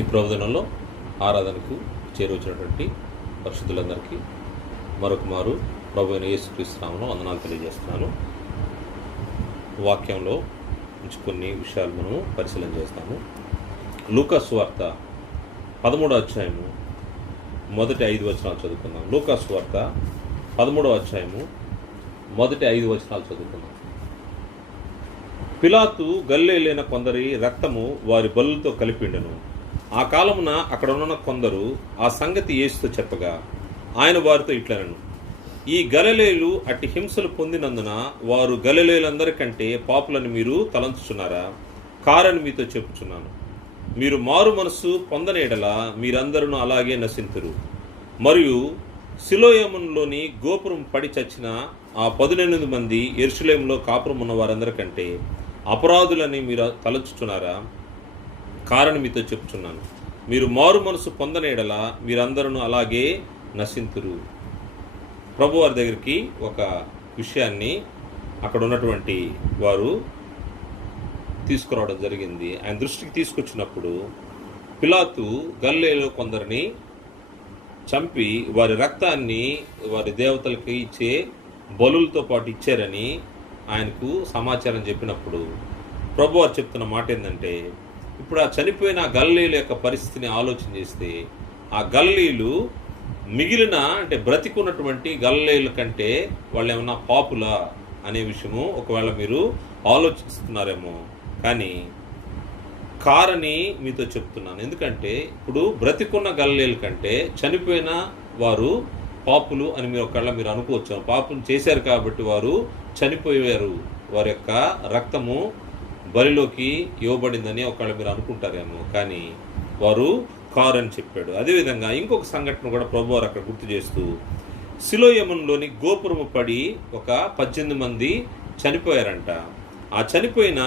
ఈ ప్రవచనంలో ఆరాధనకు చేరువచ్చినటువంటి పరిశుద్ధులందరికీ మరొక మారు ప్రభు అయిన యేసుక్రీస్తు నామములో వందనాలు తెలియజేస్తున్నాను. వాక్యంలో నుంచి కొన్ని విషయాలు మనము పరిశీలన చేస్తాము. లూకా సువార్త 13వ అధ్యాయము మొదటి 5 వచనాలు చదువుకుందాం. లూకా సువార్త 13వ అధ్యాయము మొదటి 5 వచనాలు చదువుకుందాం. పిలాతు గలిలయలైన కొందరి రక్తము వారి బలులతో కలిపిండెను. ఆ కాలమున అక్కడ ఉన్న కొందరు ఆ సంగతి యేసుతో చెప్పగా ఆయన వారితో ఇట్లనెను, ఈ గలిలయులు అట్టి హింసలు పొందినందున వారు గలిలయులందరికంటే పాపులని మీరు తలంచుచున్నారా? కారని మీతో చెప్పుచున్నాను. మీరు మారు మనస్సు పొందనేడలా మీరందరూ అలాగే నశింతురు. మరియు సిలోయములోని గోపురం పడి చచ్చిన ఆ 18 మంది యెరూషలేములో కాపురం ఉన్న వారందరికంటే అపరాధులని మీరు తలంచుచున్నారా? కారణం మీతో చెప్తున్నాను. మీరు మారు మనసు పొందనేడలా మీరందరూ అలాగే నశింతురు. ప్రభు వారి దగ్గరికి ఒక విషయాన్ని అక్కడ ఉన్నటువంటి వారు తీసుకురావడం జరిగింది. ఆయన దృష్టికి తీసుకొచ్చినప్పుడు పిలాతు గలిలయలో కొందరిని చంపి వారి రక్తాన్ని వారి దేవతలకి ఇచ్చే బలులతో పాటు ఇచ్చారని ఆయనకు సమాచారం చెప్పినప్పుడు ప్రభు వారు చెప్తున్న మాట ఏంటంటే, ఇప్పుడు ఆ చనిపోయిన గలిలయుల యొక్క పరిస్థితిని ఆలోచన చేస్తే ఆ గలిలయులు మిగిలిన అంటే బ్రతికున్నటువంటి గలిలయుల కంటే వాళ్ళు ఏమన్నా పాపులా అనే విషయము ఒకవేళ మీరు ఆలోచిస్తున్నారేమో, కానీ కారని మీతో చెప్తున్నాను. ఎందుకంటే ఇప్పుడు బ్రతికున్న గలిలయుల కంటే చనిపోయిన వారు పాపులు అని మీరు ఒకవేళ మీరు అనుకోవచ్చు. పాపం చేశారు కాబట్టి వారు చనిపోయారు, వారి యొక్క రక్తము బలిలోకి ఇవ్వబడిందని ఒకవేళ మీరు అనుకుంటారేమో, కానీ వారు కారు అని చెప్పాడు. అదేవిధంగా ఇంకొక సంఘటన కూడా ప్రభు వారు అక్కడ గుర్తు చేస్తూ, సిలోయములోని గోపురము పడి ఒక 18 మంది చనిపోయారంట. ఆ చనిపోయిన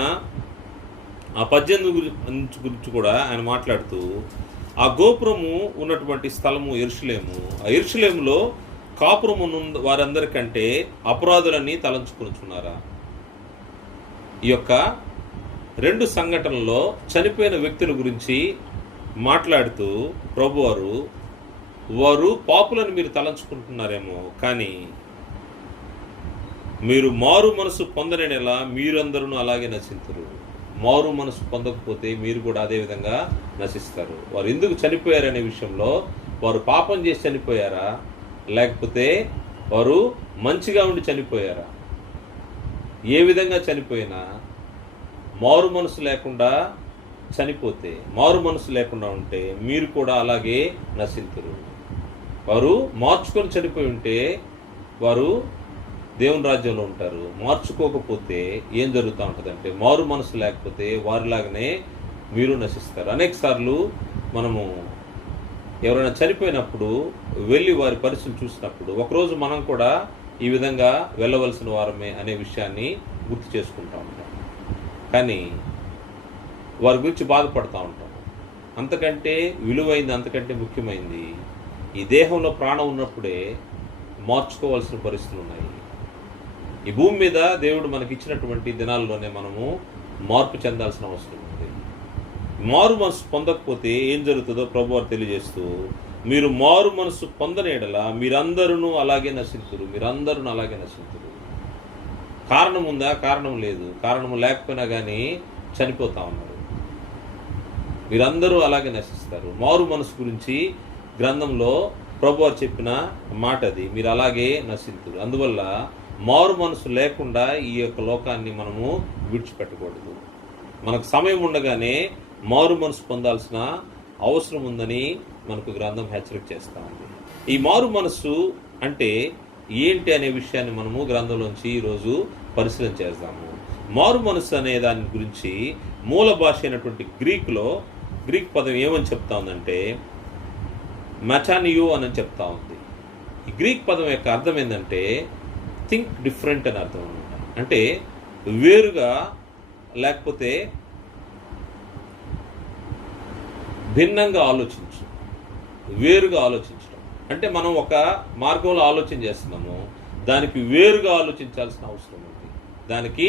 ఆ 18 గురించి కూడా ఆయన మాట్లాడుతూ, ఆ గోపురము ఉన్నటువంటి స్థలము యెరూషలేము, ఆ యెరూషలేములో కాపురము వారందరికంటే అపరాధులని తలంచుకుంటున్నారా? ఈ యొక్క 2 సంఘటనల్లో చనిపోయిన వ్యక్తుల గురించి మాట్లాడుతూ ప్రభువారు వారు పాపులను మీరు తలంచుకుంటున్నారేమో, కానీ మీరు మారు మనసు పొందనేలా మీరందరూ అలాగే నశించరు. మారు మనసు పొందకపోతే మీరు కూడా అదే విధంగా నశిస్తారు. వారు ఎందుకు చనిపోయారనే విషయంలో వారు పాపం చేసి చనిపోయారా, లేకపోతే వారు మంచిగా ఉండి చనిపోయారా? ఏ విధంగా చనిపోయినా మారు మనసు లేకుండా చనిపోతే, మారు మనసు లేకుండా ఉంటే మీరు కూడా అలాగే నశింతురు. వారు మార్చుకొని చనిపోయి ఉంటే వారు దేవుని రాజ్యంలో ఉంటారు. మార్చుకోకపోతే ఏం జరుగుతూ ఉంటుందంటే మారు మనసు లేకపోతే వారిలాగానే మీరు నశిస్తారు. అనేక సార్లు మనము ఎవరైనా చనిపోయినప్పుడు వెళ్ళి వారి పరిస్థితులు చూసినప్పుడు ఒకరోజు మనం కూడా ఈ విధంగా వెళ్ళవలసిన వారమే అనే విషయాన్ని గుర్తు చేసుకుంటూ ఉంటాం, కానీ వారి గురించి బాధపడుతూ ఉంటాం. అంతకంటే విలువైంది, అంతకంటే ముఖ్యమైనది ఈ దేహంలో ప్రాణం ఉన్నప్పుడే మార్చుకోవాల్సిన పరిస్థితులు ఉన్నాయి. ఈ భూమి మీద దేవుడు మనకిచ్చినటువంటి దినాల్లోనే మనము మార్పు చెందాల్సిన అవసరం ఉంది. మారు మనసు పొందకపోతే ఏం జరుగుతుందో ప్రభువారు తెలియజేస్తూ, మీరు మారు మనసు పొందనేడలా మీరందరూ అలాగే నశింతురు. మీరందరూ అలాగే నశింతురు. కారణం ఉందా? కారణం లేదు. కారణం లేకపోయినా కానీ చనిపోతా ఉన్నారు. మీరందరూ అలాగే నశిస్తారు. మారు మనసు గురించి గ్రంథంలో ప్రభువారు చెప్పిన మాట అది, మీరు అలాగే నశింతురు. అందువల్ల మారు మనసు లేకుండా ఈ యొక్క లోకాన్ని మనము విడిచిపెట్టకూడదు. మనకు సమయం ఉండగానే మారు మనసు పొందాల్సిన అవసరం ఉందని మనకు గ్రంథం హెచ్చరిక చేస్తూ ఉంది. ఈ మారు మనసు అంటే ఏంటి అనే విషయాన్ని మనము గ్రంథంలోంచి ఈరోజు పరిశీలన చేద్దాము. మారు మనసు అనే దాని గురించి మూల భాష అయినటువంటి గ్రీక్ పదం ఏమని చెప్తా ఉందంటే మెటానియో అని చెప్తా ఉంది. ఈ గ్రీక్ పదం యొక్క అర్థం ఏంటంటే థింక్ డిఫరెంట్ అని అర్థం అనమాట. అంటే వేరుగా, లేకపోతే భిన్నంగా ఆలోచించు, వేరుగా ఆలోచించడం. అంటే మనం ఒక మార్గంలో ఆలోచన చేస్తున్నాము, దానికి వేరుగా ఆలోచించాల్సిన అవసరం ఉంది, దానికి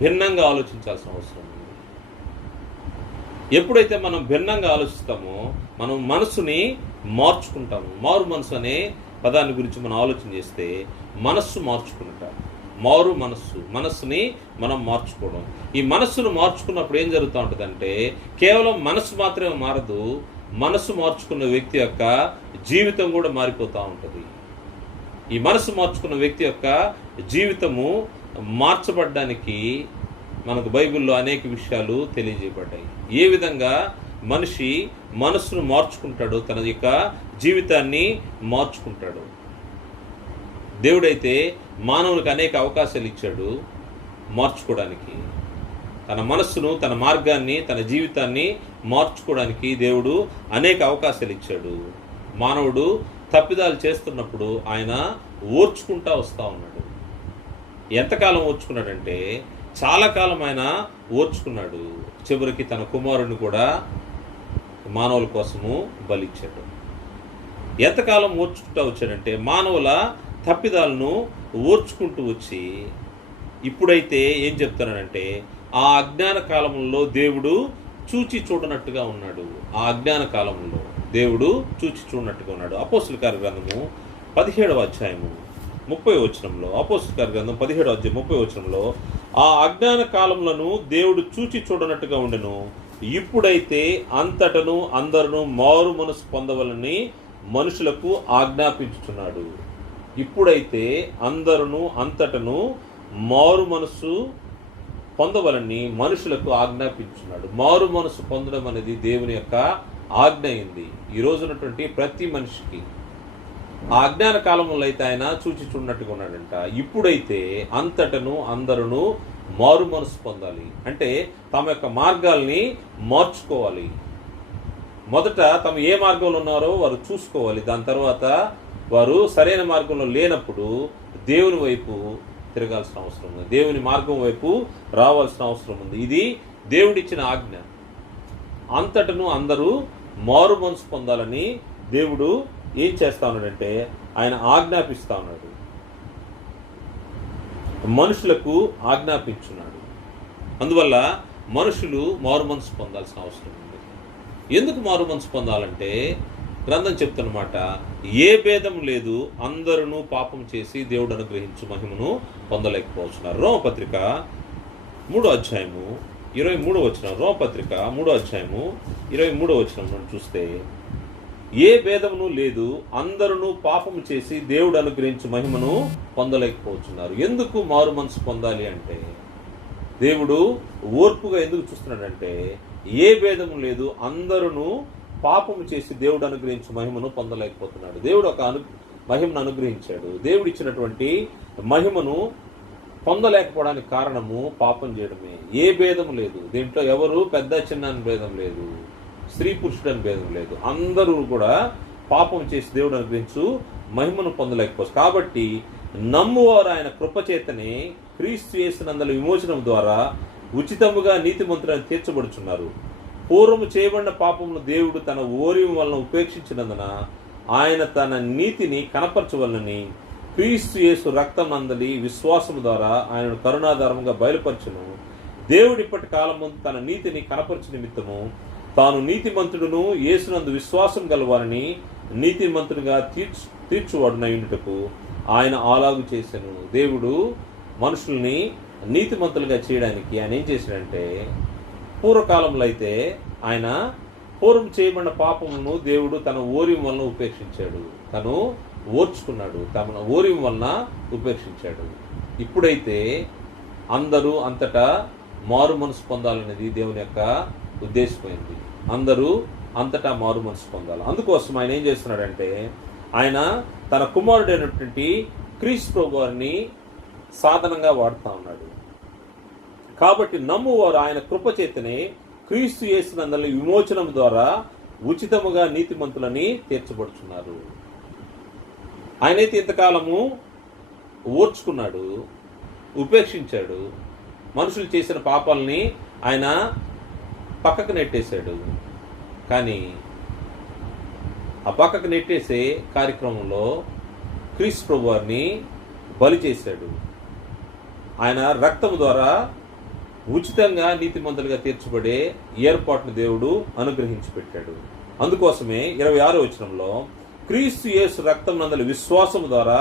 భిన్నంగా ఆలోచించాల్సిన అవసరం ఉంది. ఎప్పుడైతే మనం భిన్నంగా ఆలోచిస్తామో మనం మనస్సుని మార్చుకుంటాము. మారు మనసు అనే పదాన్ని గురించి మనం ఆలోచన చేస్తే మనస్సు మార్చుకుంటాం. మారు మనస్సుని మనం మార్చుకోవడం. ఈ మనస్సును మార్చుకున్నప్పుడు ఏం జరుగుతూ ఉంటుందంటే కేవలం మనస్సు మాత్రమే మారదు, మనస్సు మార్చుకున్న వ్యక్తి యొక్క జీవితం కూడా మారిపోతూ ఉంటుంది. ఈ మనస్సు మార్చుకున్న వ్యక్తి యొక్క జీవితము మార్చబడ్డానికి మనకు బైబిల్లో అనేక విషయాలు తెలియజేయబడ్డాయి. ఏ విధంగా మనిషి మనస్సును మార్చుకుంటాడు, తన యొక్క జీవితాన్ని మార్చుకుంటాడు. దేవుడైతే మానవునికి అనేక అవకాశాలు ఇచ్చాడు మార్చుకోవడానికి. తన మనస్సును, తన మార్గాన్ని, తన జీవితాన్ని మార్చుకోవడానికి దేవుడు అనేక అవకాశాలు ఇచ్చాడు. మానవుడు తప్పిదాలు చేస్తున్నప్పుడు ఆయన ఓర్చుకుంటా వస్తూ ఉన్నాడు. ఎంతకాలం ఓర్చుకున్నాడంటే చాలా కాలం ఆయన ఓర్చుకున్నాడు. చివరికి తన కుమారుడిని కూడా మానవుల కోసము బలిచ్చాడు. ఎంతకాలం ఓర్చుకుంటూ వచ్చాడంటే మానవుల తప్పిదాలను ఓర్చుకుంటూ వచ్చి ఇప్పుడైతే ఏం చెప్తున్నాడంటే ఆ అజ్ఞాన కాలంలో దేవుడు చూచి చూడనట్టుగా ఉన్నాడు. ఆ అజ్ఞాన కాలంలో దేవుడు చూచి చూడనట్టుగా ఉన్నాడు. అపోస్తుల కార్య గ్రంథము 17వ అధ్యాయము 30వ వచనంలో, అపోస్తుల కార్య గ్రంథం 17వ అధ్యాయం 30వ వచనంలో, ఆ అజ్ఞాన కాలములను దేవుడు చూచి చూడనట్టుగా ఉండెను. ఇప్పుడైతే అంతటను అందరూ మారు మనసు పొందవలని మనుషులకు ఆజ్ఞాపించుచున్నాడు. ఇప్పుడైతే అందరూ అంతటను మారు మనసు పొందవలని మనుషులకు ఆజ్ఞాపించున్నాడు. మారు మనసు పొందడం అనేది దేవుని యొక్క ఆజ్ఞ అయింది. ఈ రోజున్నటువంటి ప్రతి మనిషికి ఆ అజ్ఞాన కాలంలో అయితే ఆయన చూచి చూడనట్టుగా ఉన్నాడంట. ఇప్పుడైతే అంతటను అందరూ మారు మనసు పొందాలి అంటే తమ యొక్క మార్గాల్ని మార్చుకోవాలి. మొదట తమ ఏ మార్గంలో ఉన్నారో వారు చూసుకోవాలి. దాని తర్వాత వారు సరైన మార్గంలో లేనప్పుడు దేవుని వైపు తిరగాల్సిన అవసరం ఉంది, దేవుని మార్గం వైపు రావాల్సిన అవసరం ఉంది. ఇది దేవుడిచ్చిన ఆజ్ఞ. అంతటను అందరూ మారు మనసు పొందాలని దేవుడు ఏం చేస్తా ఉన్నాడంటే ఆయన ఆజ్ఞాపిస్తా ఉన్నాడు, మనుషులకు ఆజ్ఞాపించున్నాడు. అందువల్ల మనుషులు మారు మనసు పొందాల్సిన అవసరం ఉంది. ఎందుకు మారు మనసు పొందాలంటే గ్రంథం చెప్తున్నమాట, ఏ భేదం లేదు, అందరూ పాపం చేసి దేవుడు అనుగ్రహించు మహిమను పొందలేకపోతున్నారు. రోమపత్రిక 3వ అధ్యాయము 23వ వచనం, రోమపత్రిక 3వ అధ్యాయము 23వ వచనం చూస్తే, ఏ భేదమును లేదు, అందరూ పాపము చేసి దేవుడు అనుగ్రహించు మహిమను పొందలేకపోతున్నారు. ఎందుకు మారు మనసు పొందాలి అంటే దేవుడు ఓర్పుగా ఎందుకు చూస్తున్నాడంటే ఏ భేదము లేదు, అందరూ పాపము చేసి దేవుడు అనుగ్రహించు మహిమను పొందలేకపోతున్నాడు. దేవుడు ఒక మహిమను అనుగ్రహించాడు. దేవుడు ఇచ్చినటువంటి మహిమను పొందలేకపోవడానికి కారణము పాపం చేయడమే. ఏ భేదం లేదు, దీంట్లో ఎవరు పెద్ద చిన్న అని భేదం లేదు, స్త్రీ పురుషుడు అని భేదం లేదు. అందరూ కూడా పాపం చేసి దేవుడు అనుగ్రహించు మహిమను పొందలేకపోవచ్చు. కాబట్టి నమ్మువారు ఆయన కృపచేతనే క్రీస్తు యేసునందలి విమోచనం ద్వారా ఉచితముగా నీతిమంతులను తీర్చబడుచున్నారు. పూర్వము చేయబడిన పాపమును దేవుడు తన ఓర్యం వలన ఉపేక్షించినందున ఆయన తన నీతిని కనపరచవలనని క్రీస్తు యేసు రక్తం నందలి విశ్వాసము ద్వారా ఆయనను కరుణాధారముగా బయలుపరచును. దేవుడు ఇప్పటి కాలము తన నీతిని కనపరచు నిమిత్తము తాను నీతిమంతుడును యేసునందు విశ్వాసం గలవారిని నీతిమంతుడిగా తీర్చువాడునయుటకు ఆయన అలాగు చేశాను. దేవుడు మనుషుల్ని నీతిమంతులుగా చేయడానికి ఆయన ఏం చేశాడంటే, పూర్వకాలంలో అయితే ఆయన పూర్వం చేయబడిన పాపమును దేవుడు తన ఓర్యం వలన ఉపేక్షించాడు, తను ఓర్చుకున్నాడు, తన ఓర్యం వలన ఉపేక్షించాడు. ఇప్పుడైతే అందరూ అంతటా మారు మనసు పొందాలనేది దేవుని యొక్క ఉద్దేశమైంది. అందరూ అంతటా మారు మనసు పొందాలి. అందుకోసం ఆయన ఏం చేస్తున్నాడంటే ఆయన తన కుమారుడైనటువంటి క్రీస్తు ప్రభు వారిని సాధనంగా వాడుతూ ఉన్నాడు. కాబట్టి నమ్మువారు ఆయన కృపచేతనే క్రీస్తు యేసునందలి విమోచనం ద్వారా ఉచితముగా నీతిమంతులని తీర్చబడుచున్నారు. ఆయనైతే ఇంతకాలము ఓర్చుకున్నాడు, ఉపేక్షించాడు, మనుషులు చేసిన పాపాలని ఆయన పక్కకు నెట్టేశాడు. కానీ ఆ పక్కకు నెట్టేసే కార్యక్రమంలో క్రీస్తు ప్రభు వారిని బలి చేశాడు. ఆయన రక్తము ద్వారా ఉచితంగా నీతిమంతులుగా తీర్చబడే ఏర్పాటును దేవుడు అనుగ్రహించి పెట్టాడు. అందుకోసమే 26వ వచనంలో క్రీస్తు యేసు రక్తం నందలి విశ్వాసము ద్వారా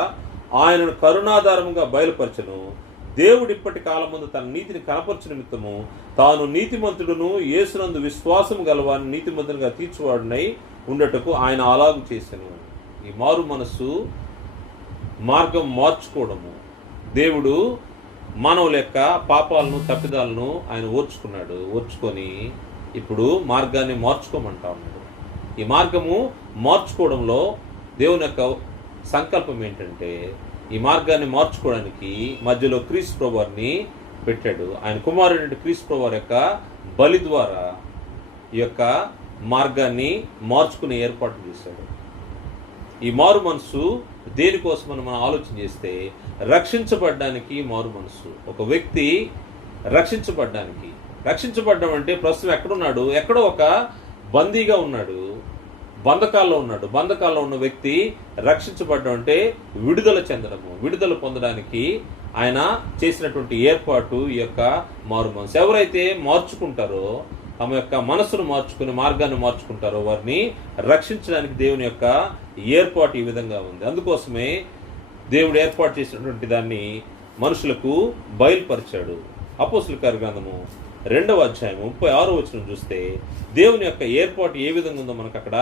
ఆయనను కరుణాధారముగా బయలుపరచను. దేవుడు ఇప్పటి కాలం ముందు తన నీతిని కనపరచు నిమిత్తము తాను నీతిమంతుడును యేసునందు విశ్వాసము గలవాని నీతిమంతునిగా తీర్చువాడునై ఉండటకు ఆయన అలాగు చేసెను. ఈ మారు మనస్సు మార్గం మార్చుకోవడము. దేవుడు మానవుల యొక్క పాపాలను తప్పిదాలను ఆయన ఓర్చుకొని ఇప్పుడు మార్గాన్ని మార్చుకోమంటా ఉన్నాడు. ఈ మార్గము మార్చుకోవడంలో దేవుని యొక్క సంకల్పం ఏంటంటే ఈ మార్గాన్ని మార్చుకోవడానికి మధ్యలో క్రీస్తు ప్రభువారిని పెట్టాడు. ఆయన కుమారుడు క్రీస్తు ప్రభువారి యొక్క బలి ద్వారా ఈ యొక్క మార్గాన్ని మార్చుకునే ఏర్పాటు చేశాడు. ఈ మారు మనసు దేనికోసం మనం ఆలోచన చేస్తే రక్షించబడ్డానికి మారు మనసు. ఒక వ్యక్తి రక్షించబడ్డం అంటే ప్రస్తుతం ఎక్కడున్నాడు? ఎక్కడో ఒక బందీగా ఉన్నాడు, బంధకాల్లో ఉన్న వ్యక్తి రక్షించబడ్డం అంటే విడుదల చెందడము. విడుదల పొందడానికి ఆయన చేసినటువంటి ఏర్పాటు ఈ యొక్క మారు మనసు. ఎవరైతే మార్చుకుంటారో, తమ యొక్క మనసును మార్చుకుని మార్గాన్ని మార్చుకుంటారో వారిని రక్షించడానికి దేవుని యొక్క ఏర్పాటు ఈ విధంగా ఉంది. అందుకోసమే దేవుడు ఏర్పాటు చేసినటువంటి దాన్ని మనుషులకు బయలుపరిచాడు. అపోస్తలుల కార్య గ్రంథము 2వ అధ్యాయం 36వ వచనం చూస్తే దేవుని యొక్క ఏర్పాటు ఏ విధంగా ఉందో మనకు అక్కడ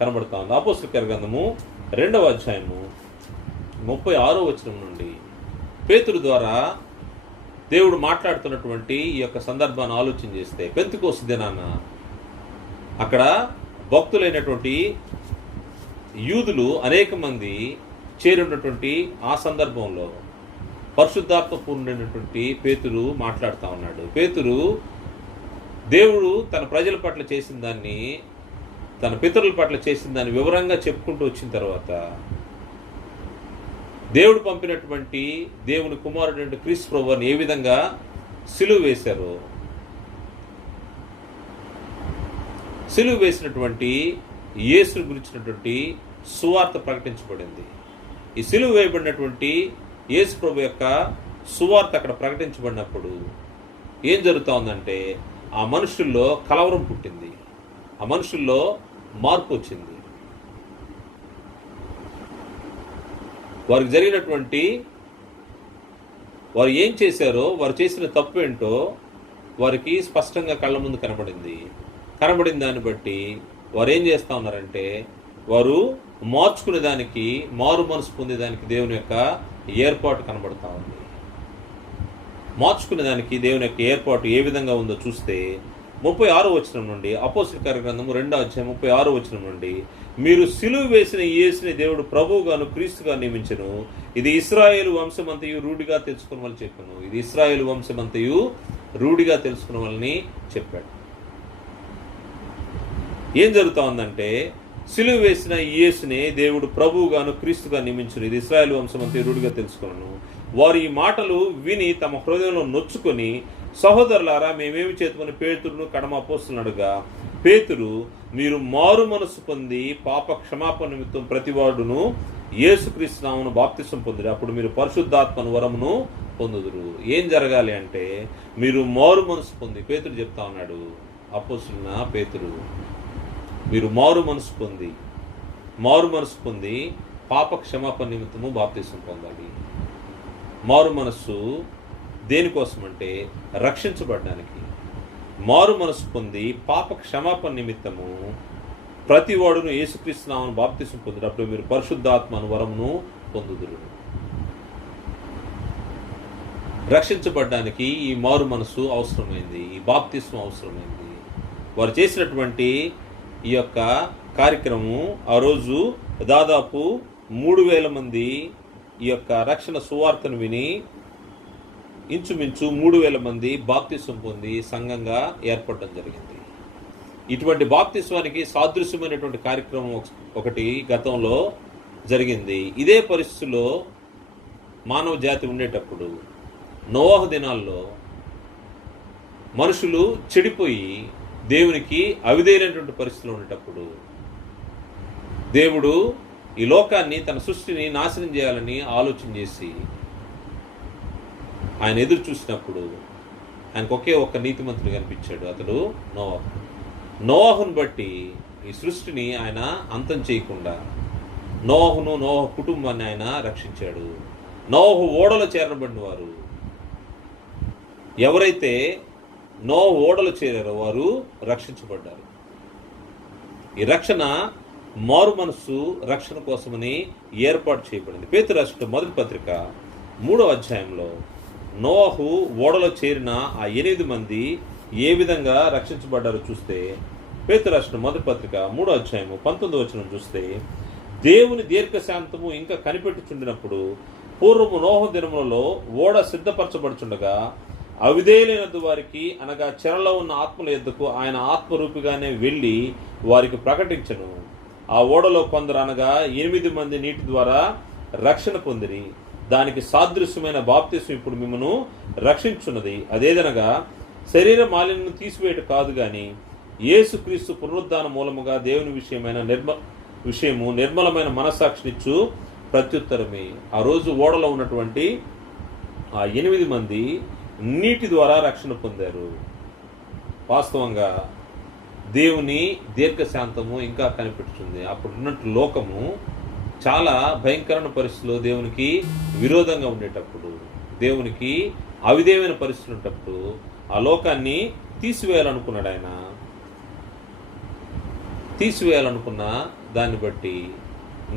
కనబడుతా ఉంది. అపోస్తలుల కార్య గ్రంథము 2వ అధ్యాయము 36వ వచనం నుండి పేతురు ద్వారా దేవుడు మాట్లాడుతున్నటువంటి ఈ యొక్క సందర్భాన్ని ఆలోచన చేస్తే, పెంతెకోస్తు దినాన అక్కడ భక్తులైనటువంటి యూదులు అనేక మంది చేరినటువంటి ఆ సందర్భంలో పరిశుద్ధాత్మ పూర్ణుడైనటువంటి పేతురు మాట్లాడుతూ ఉన్నాడు. పేతురు దేవుడు తన ప్రజల పట్ల చేసిన దాన్ని, తన పితరుల పట్ల చేసిన దాన్ని వివరంగా చెప్పుకుంటూ వచ్చిన తర్వాత దేవుడు పంపినటువంటి దేవుని కుమారుడు క్రీస్తు ప్రభువుని ఏ విధంగా సిలువ వేశారో, సిలువ వేసినటువంటి యేసుని గురించినటువంటి సువార్త ప్రకటించబడింది. ఈ సిలువ వేయబడినటువంటి యేసు ప్రభు యొక్క సువార్త అక్కడ ప్రకటించబడినప్పుడు ఏం జరుగుతూ ఉందంటే ఆ మనుషుల్లో కలవరం పుట్టింది, ఆ మనుషుల్లో మార్పు వచ్చింది. వారికి జరిగినటువంటి, వారు ఏం చేశారో, వారు చేసిన తప్పు ఏంటో వారికి స్పష్టంగా కళ్ళ ముందు కనబడిన దాన్ని బట్టి వారు ఏం చేస్తూ ఉన్నారంటే వారు మార్చుకునే దానికి, మారు మనసు పొందేదానికి దేవుని యొక్క ఏర్పాటు కనబడతా ఉంది. మార్చుకునే దానికి దేవుని యొక్క ఏర్పాటు ఏ విధంగా ఉందో చూస్తే 36వ వచనం నుండి, అపోస్తలుల కార్య గ్రంథము 2వ అధ్యాయం 36వ వచనం నుండి, మీరు సిలువ వేసిన యేసుని దేవుడు ప్రభువుగాను క్రీస్తుగా నియమించెను. ఇది ఇశ్రాయేలు వంశమంతయు రూఢిగా తెలుసుకున్న వాళ్ళు చెప్పాను. ఇది ఇశ్రాయేలు వంశమంతయు రూఢిగా తెలుసుకున్న వాళ్ళని చెప్పాడు. ఏం జరుగుతా ఉందంటే సిలువ వేసిన యేసుని దేవుడు ప్రభువుగాను క్రీస్తుగా నియమించును. ఇది ఇశ్రాయేలు వంశమంతయు రూఢిగా తెలుసుకున్నాను. వారు ఈ మాటలు విని తమ హృదయంలో నొచ్చుకొని, సహోదరులారా మేమేమి చేతుకొని పేతురును కడమ అపోస్తలుని అడుగా, పేతురు మీరు మారు మనసు పొంది పాప క్షమాపణ నిమిత్తం ప్రతివాడును యేసుక్రీస్తు నామమున బాప్తిసం పొందిరి, అప్పుడు మీరు పరిశుద్ధాత్మను వరమును పొందుదురు. ఏం జరగాలి అంటే మీరు మారు మనసు పొంది, పేతురు చెప్తా ఉన్నాడు, అపోస్తలున పేతురు, మీరు మారు మనసు పొంది పాప క్షమాపణ నిమిత్తము బాప్తిసం పొందాలి. మారు మనస్సు దేనికోసం అంటే రక్షించబడడానికి. మారు మనసు పొంది పాప క్షమాపణ నిమిత్తము ప్రతి వాడును యేసుక్రీస్తు నామమున బాప్తిసం పొందినప్పుడు మీరు పరిశుద్ధాత్మను వరమును పొందుదురు. రక్షించబడడానికి ఈ మారు మనసు అవసరమైంది, ఈ బాప్తిస్మం అవసరమైంది. వారు చేసినటువంటి ఈ యొక్క కార్యక్రమం ఆ రోజు దాదాపు 3000 మంది ఈ యొక్క రక్షణ సువార్తను విని ఇంచుమించు 3000 మంది బాప్తిస్మం పొంది సంఘంగా ఏర్పడడం జరిగింది. ఇటువంటి బాప్తిస్మానికి సాదృశ్యమైనటువంటి కార్యక్రమం ఒకటి గతంలో జరిగింది. ఇదే పరిస్థితుల్లో మానవ జాతి ఉండేటప్పుడు నోవాహు దినాల్లో మనుషులు చెడిపోయి దేవునికి అవిధేయులైనటువంటి పరిస్థితులు ఉండేటప్పుడు దేవుడు ఈ లోకాన్ని, తన సృష్టిని నాశనం చేయాలని ఆలోచన చేసి ఆయన ఎదురు చూసినప్పుడు ఆయనకు ఒకే ఒక్క నీతిమంతుడు కనిపించాడు, అతడు నోవాహు. నోవాహును బట్టి ఈ సృష్టిని ఆయన అంతం చేయకుండా నోవాహును నోవాహు కుటుంబాన్ని ఆయన రక్షించాడు. నోవాహు ఓడలో చేరబడిన వారు, ఎవరైతే నోవాహు ఓడలో చేరారో వారు రక్షించబడ్డారు. ఈ రక్షణ మారు మనస్సు రక్షణ కోసమని ఏర్పాటు చేయబడింది. పేతురు రాసిన మొదటి పత్రిక 3వ అధ్యాయంలో నోవాహు ఓడలో చేరిన ఆ 8 మంది ఏ విధంగా రక్షించబడ్డారో చూస్తే, పేతురు రాసిన మొదటి పత్రిక 3వ అధ్యాయము 19వ వచనం చూస్తే, దేవుని దీర్ఘశాంతము ఇంకా కనిపెట్టుచుండినప్పుడు పూర్వము నోహు దినములలో ఓడ సిద్ధపరచబడుచుండగా అవిధేయులైన వారికి, అనగా చెరలో ఉన్న ఆత్మల యొద్దకు ఆయన ఆత్మరూపిగానే వెళ్ళి వారికి ప్రకటించను. ఆ ఓడలో కొందరు, అనగా 8 మంది నీటి ద్వారా రక్షణ పొందిరి. దానికి సాదృశ్యమైన బాప్తిస్మం ఇప్పుడు మిమ్మను రక్షించున్నది. అదేదనగా శరీర మాలిన్యం తీసివేయట కాదు గాని యేసుక్రీస్తు పునరుద్ధాన మూలముగా దేవుని విషయము నిర్మలమైన మనస్సాక్షినిచ్చు ప్రత్యుత్తరమే. ఆ రోజు ఓడలో ఉన్నటువంటి ఆ 8 మంది నీటి ద్వారా రక్షణ పొందారు. వాస్తవంగా దేవుని దీర్ఘశాంతము ఇంకా కనిపెడుతుంది. అప్పుడు ఉన్నట్టు లోకము చాలా భయంకరమైన పరిస్థితుల్లో దేవునికి విరోధంగా ఉండేటప్పుడు, దేవునికి అవిధేయమైన పరిస్థితులు ఉన్నప్పుడు ఆ లోకాన్ని తీసివేయాలనుకున్నాడు ఆయన. తీసివేయాలనుకున్న దాన్ని బట్టి,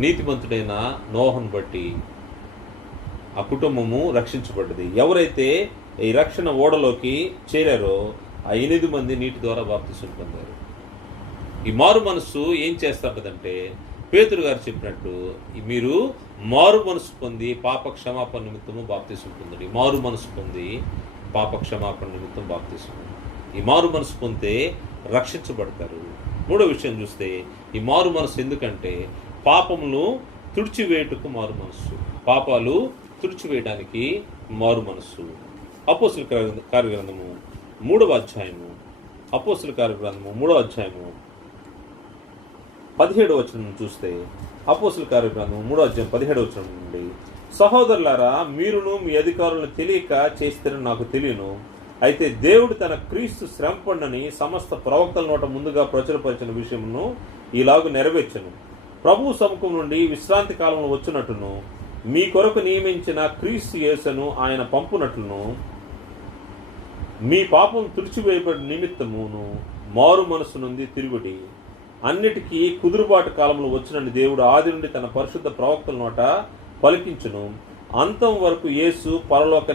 నీతిమంతుడైన నోహను బట్టి ఆ కుటుంబము రక్షించబడ్డది. ఎవరైతే ఈ రక్షణ ఓడలోకి చేరారో ఆ 8 మంది నీటి ద్వారా బాప్తిసం పొందారు. ఈ మారు మనస్సు ఏం చేస్తుంటదంటే, పేతురు గారు చెప్పినట్టు, మీరు మారు మనసు పొంది పాప క్షమాపణ నిమిత్తము బాప్తిసం పొందండి. మారు మనసు పొంది పాప క్షమాపణ నిమిత్తం బాప్తిసం. ఈ మారు మనసు పొందితే రక్షించబడతారు. 3వ విషయం చూస్తే, ఈ మారు మనసు ఎందుకంటే పాపమును తుడిచివేయుటకు మారు మనస్సు. పాపాలు తుడిచివేయడానికి మారు మనస్సు. అపోస్తుల కార్యగ్రంథము 3వ అధ్యాయము, అపోస్తుల కార్యగ్రంథము 3వ అధ్యాయము 17వ వచనం చూస్తే, అపోస్తుల కార్యగ్రంథము 3వ అధ్యాయం 17వ వచనం నుండి, సహోదరులారా, మీరును మీ అధికారులను తెలియక చేస్తారని నాకు తెలియను. అయితే దేవుడు తన క్రీస్తు శ్రమపడినని సమస్త ప్రవక్తల నోట ముందుగా ప్రచురపరిచిన విషయమును ఇలాగ నెరవేర్చను. ప్రభు సముఖం నుండి విశ్రాంతి కాలంలో వచ్చినట్టును మీ కొరకు నియమించిన క్రీస్తు యేసును ఆయన పంపునట్లును మీ పాపం తుడిచివేయబడిన నిమిత్తమును మారు మనసు నుండి తిరుగుడి. అన్నిటికీ కుదురుబాటు కాలంలో వచ్చినని దేవుడు ఆది నుండి తన పరిశుద్ధ ప్రవక్తల నోట పలికించును. అంతవరకు యేసు పరలోక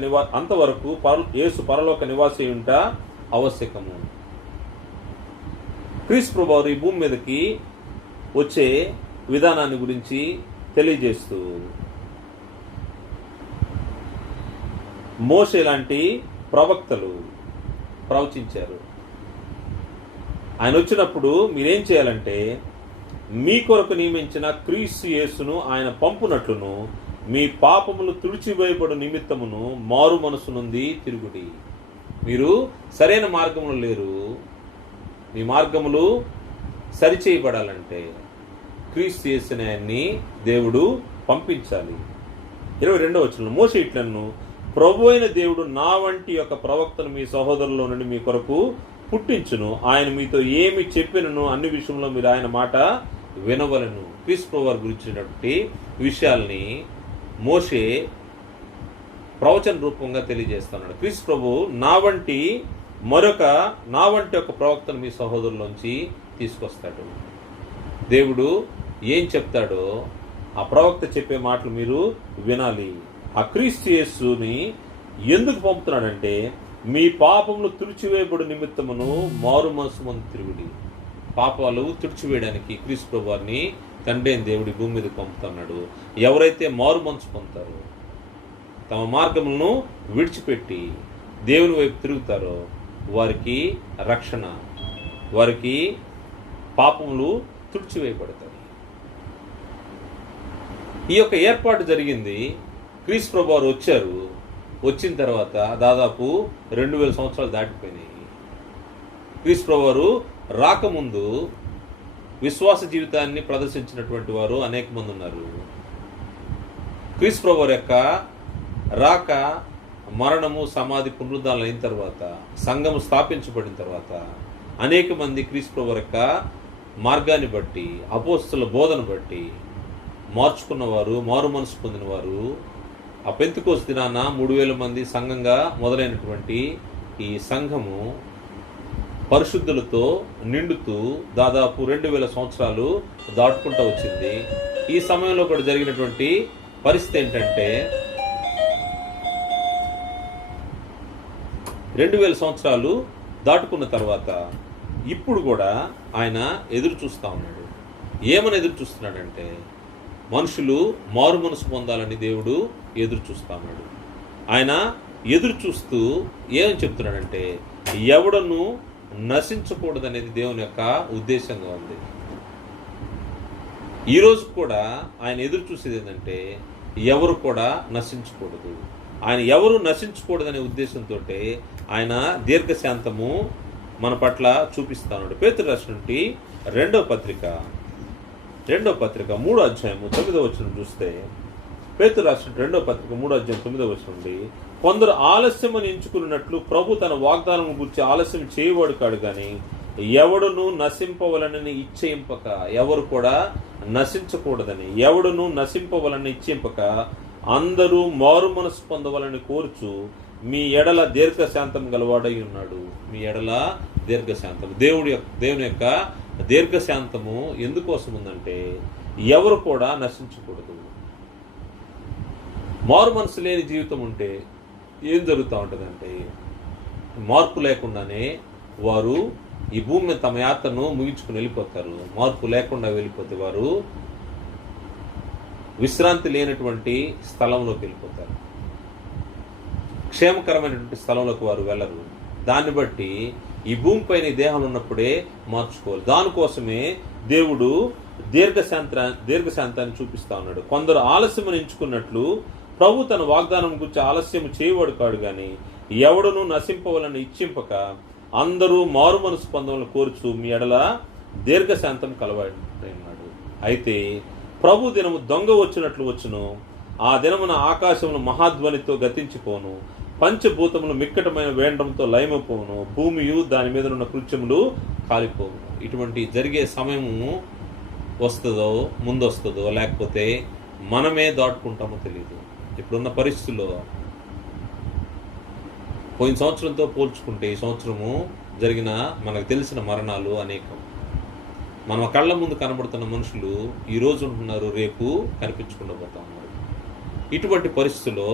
నివాసి ఉంట ఆవశ్యకము. క్రీస్తు ప్రభువు ఈ భూమి మీదకి వచ్చే విధానాన్ని గురించి తెలియజేస్తూ, మోషే లాంటి ప్రవక్తలు ప్రవచించారు. ఆయన వచ్చినప్పుడు మీరేం చేయాలంటే, మీ కొరకు నియమించిన క్రీస్తు యేసును ఆయన పంపునట్లును మీ పాపములు తుడిచివేయబడు నిమిత్తమును మారు మనసు నుండి తిరుగుడి. మీరు సరైన మార్గంలో లేరు. మీ మార్గములు సరిచేయబడాలంటే క్రీస్తు యేసుని ఆయన్ని దేవుడు పంపించాలి. 22వ వచనంలో, మోషే ఇట్లను, ప్రభు అయిన దేవుడు నా వంటి యొక్క ప్రవక్తను మీ సహోదరులో నుండి మీ కొరకు పుట్టించును. ఆయన మీతో ఏమి చెప్పినను అన్ని విషయంలో మీరు ఆయన మాట వినవలను. క్రీస్తు ప్రభు వారి గురించినటువంటి విషయాల్ని మోషే ప్రవచన రూపంగా తెలియజేస్తున్నాడు. క్రీస్తు ప్రభు నా వంటి ఒక ప్రవక్తను మీ సహోదరులోంచి తీసుకొస్తాడు. దేవుడు ఏం చెప్తాడో ఆ ప్రవక్త చెప్పే మాటలు మీరు వినాలి. ఆ క్రీస్తు యేసుని ఎందుకు పంపుతున్నాడంటే, మీ పాపములు తుడిచివేయబడు నిమిత్తమును మారు మనసు మందు తిరుగుడి. పాపాలు తుడిచివేయడానికి క్రీస్తు ప్రభు వారిని తండ్రి అయిన దేవుడి భూమి మీద పంపుతున్నాడు. ఎవరైతే మారు మనసు పొందుతారో, తమ మార్గములను విడిచిపెట్టి దేవుని వైపు తిరుగుతారో వారికి రక్షణ, వారికి పాపములు తుడిచివేయబడతాయి. ఈ యొక్క ఏర్పాటు జరిగింది. క్రీస్తు ప్రభు వారు వచ్చారు. వచ్చిన తర్వాత దాదాపు 2000 సంవత్సరాలు దాటిపోయినాయి. క్రీస్తు ప్రభు వారు రాకముందు విశ్వాస జీవితాన్ని ప్రదర్శించినటువంటి వారు అనేక మంది ఉన్నారు. క్రీస్తు ప్రభు వారి యొక్క రాక మరణము సమాధి పునరుద్ధానం అయిన తర్వాత, సంఘము స్థాపించబడిన తర్వాత అనేక మంది క్రీస్తు యొక్క మార్గాన్ని బట్టి, అపోస్తుల బోధన బట్టి మార్చుకున్నవారు, మారు మనసు పొందినవారు ఆ పెంతెకోస్తు దినాన 3000 మంది సంఘంగా మొదలైనటువంటి ఈ సంఘము పరిశుద్ధులతో నిండుతూ దాదాపు 2000 సంవత్సరాలు దాటుకుంటూ వచ్చింది. ఈ సమయంలో కూడా జరిగినటువంటి పరిస్థితి ఏంటంటే 2000 సంవత్సరాలు దాటుకున్న తర్వాత ఇప్పుడు కూడా ఆయన ఎదురు చూస్తూ ఉన్నాడు. ఏమని ఎదురు చూస్తున్నాడంటే, మనుషులు మారు మనసు పొందాలని దేవుడు ఎదురు చూస్తా ఉన్నాడు. ఆయన ఎదురు చూస్తూ ఏమని చెప్తున్నాడంటే, ఎవడను నశించకూడదనేది దేవుని యొక్క ఉద్దేశంగా ఉంది. ఈరోజు కూడా ఆయన ఎదురు చూసేది ఏంటంటే, ఎవరు కూడా నశించకూడదు. ఆయన ఎవరు నశించకూడదనే ఉద్దేశంతో ఆయన దీర్ఘశాంతము మన పట్ల చూపిస్తాడు. పేతురు రాసినటువంటి రెండవ పత్రిక 3వ అధ్యాయము 9వ వచనం చూస్తే, పేతురు రాసిన 2వ పత్రిక 3వ అధ్యాయం 9వ వచనం నుండి, కొందరు ఆలస్యమని ఎంచుకున్నట్లు ప్రభు తన వాగ్దానం గురించి ఆలస్యం చేయవాడు కాడు కానీ ఎవడును నశింపవలనని ఇచ్చేయింపక, ఎవరు కూడా నశించకూడదని, ఎవడును నశింపవలని ఇచ్చేయింపక అందరూ మారు మనసు పొందవలని కోరుచు మీ ఎడల దీర్ఘశాంతం గలవాడై ఉన్నాడు. మీ ఎడల దీర్ఘశాంతం, దేవుని యొక్క దీర్ఘశాంతము ఎందుకోసం ఉందంటే, ఎవరు కూడా నశించకూడదు. మారు మనసు లేని జీవితం ఉంటే ఏం జరుగుతూ ఉంటుందంటే, మార్పు లేకుండానే వారు ఈ భూమి మీద తమ యాత్రను ముగించుకుని వెళ్ళిపోతారు. మార్పు లేకుండా వెళ్ళిపోతే వారు విశ్రాంతి లేనటువంటి స్థలంలోకి వెళ్ళిపోతారు. క్షేమకరమైనటువంటి స్థలంలోకి వారు వెళ్ళరు. దాన్ని బట్టి ఈ భూమిపైన ఈ దేహం ఉన్నప్పుడే మార్చుకోవాలి. దానికోసమే దేవుడు దీర్ఘశాంతాన్ని చూపిస్తా ఉన్నాడు. కొందరు ఆలస్యం ఎంచుకున్నట్లు ప్రభు తన వాగ్దానం గురించి ఆలస్యం చేయవాడు కాడు కానీ ఎవడును నశింపవలని ఇచ్చింపక అందరూ మారు మనసు పొందవలని కోరుచు మీ ఎడల దీర్ఘశాంతం కలవాడు. అయితే ప్రభు దినము దొంగ వచ్చినట్లు వచ్చును. ఆ దినమున ఆకాశమును మహాధ్వనితో గతించిపోను, పంచభూతములు మిక్కటమైన వేండంతో లయమైపోవును, భూమియు దాని మీద ఉన్న కృత్యములు కాలిపోవును. ఇటువంటి జరిగే సమయము వస్తుందో, ముందొస్తుందో, లేకపోతే మనమే దాటుకుంటామో తెలియదు. ఇప్పుడున్న పరిస్థితుల్లో పోయిన సంవత్సరంతో పోల్చుకుంటే ఈ సంవత్సరము జరిగిన మనకు తెలిసిన మరణాలు అనేకం. మన కళ్ళ ముందు కనబడుతున్న మనుషులు ఈ రోజు ఉంటున్నారు, రేపు కనిపించకుండా పోతా ఉన్నారు. ఇటువంటి పరిస్థితుల్లో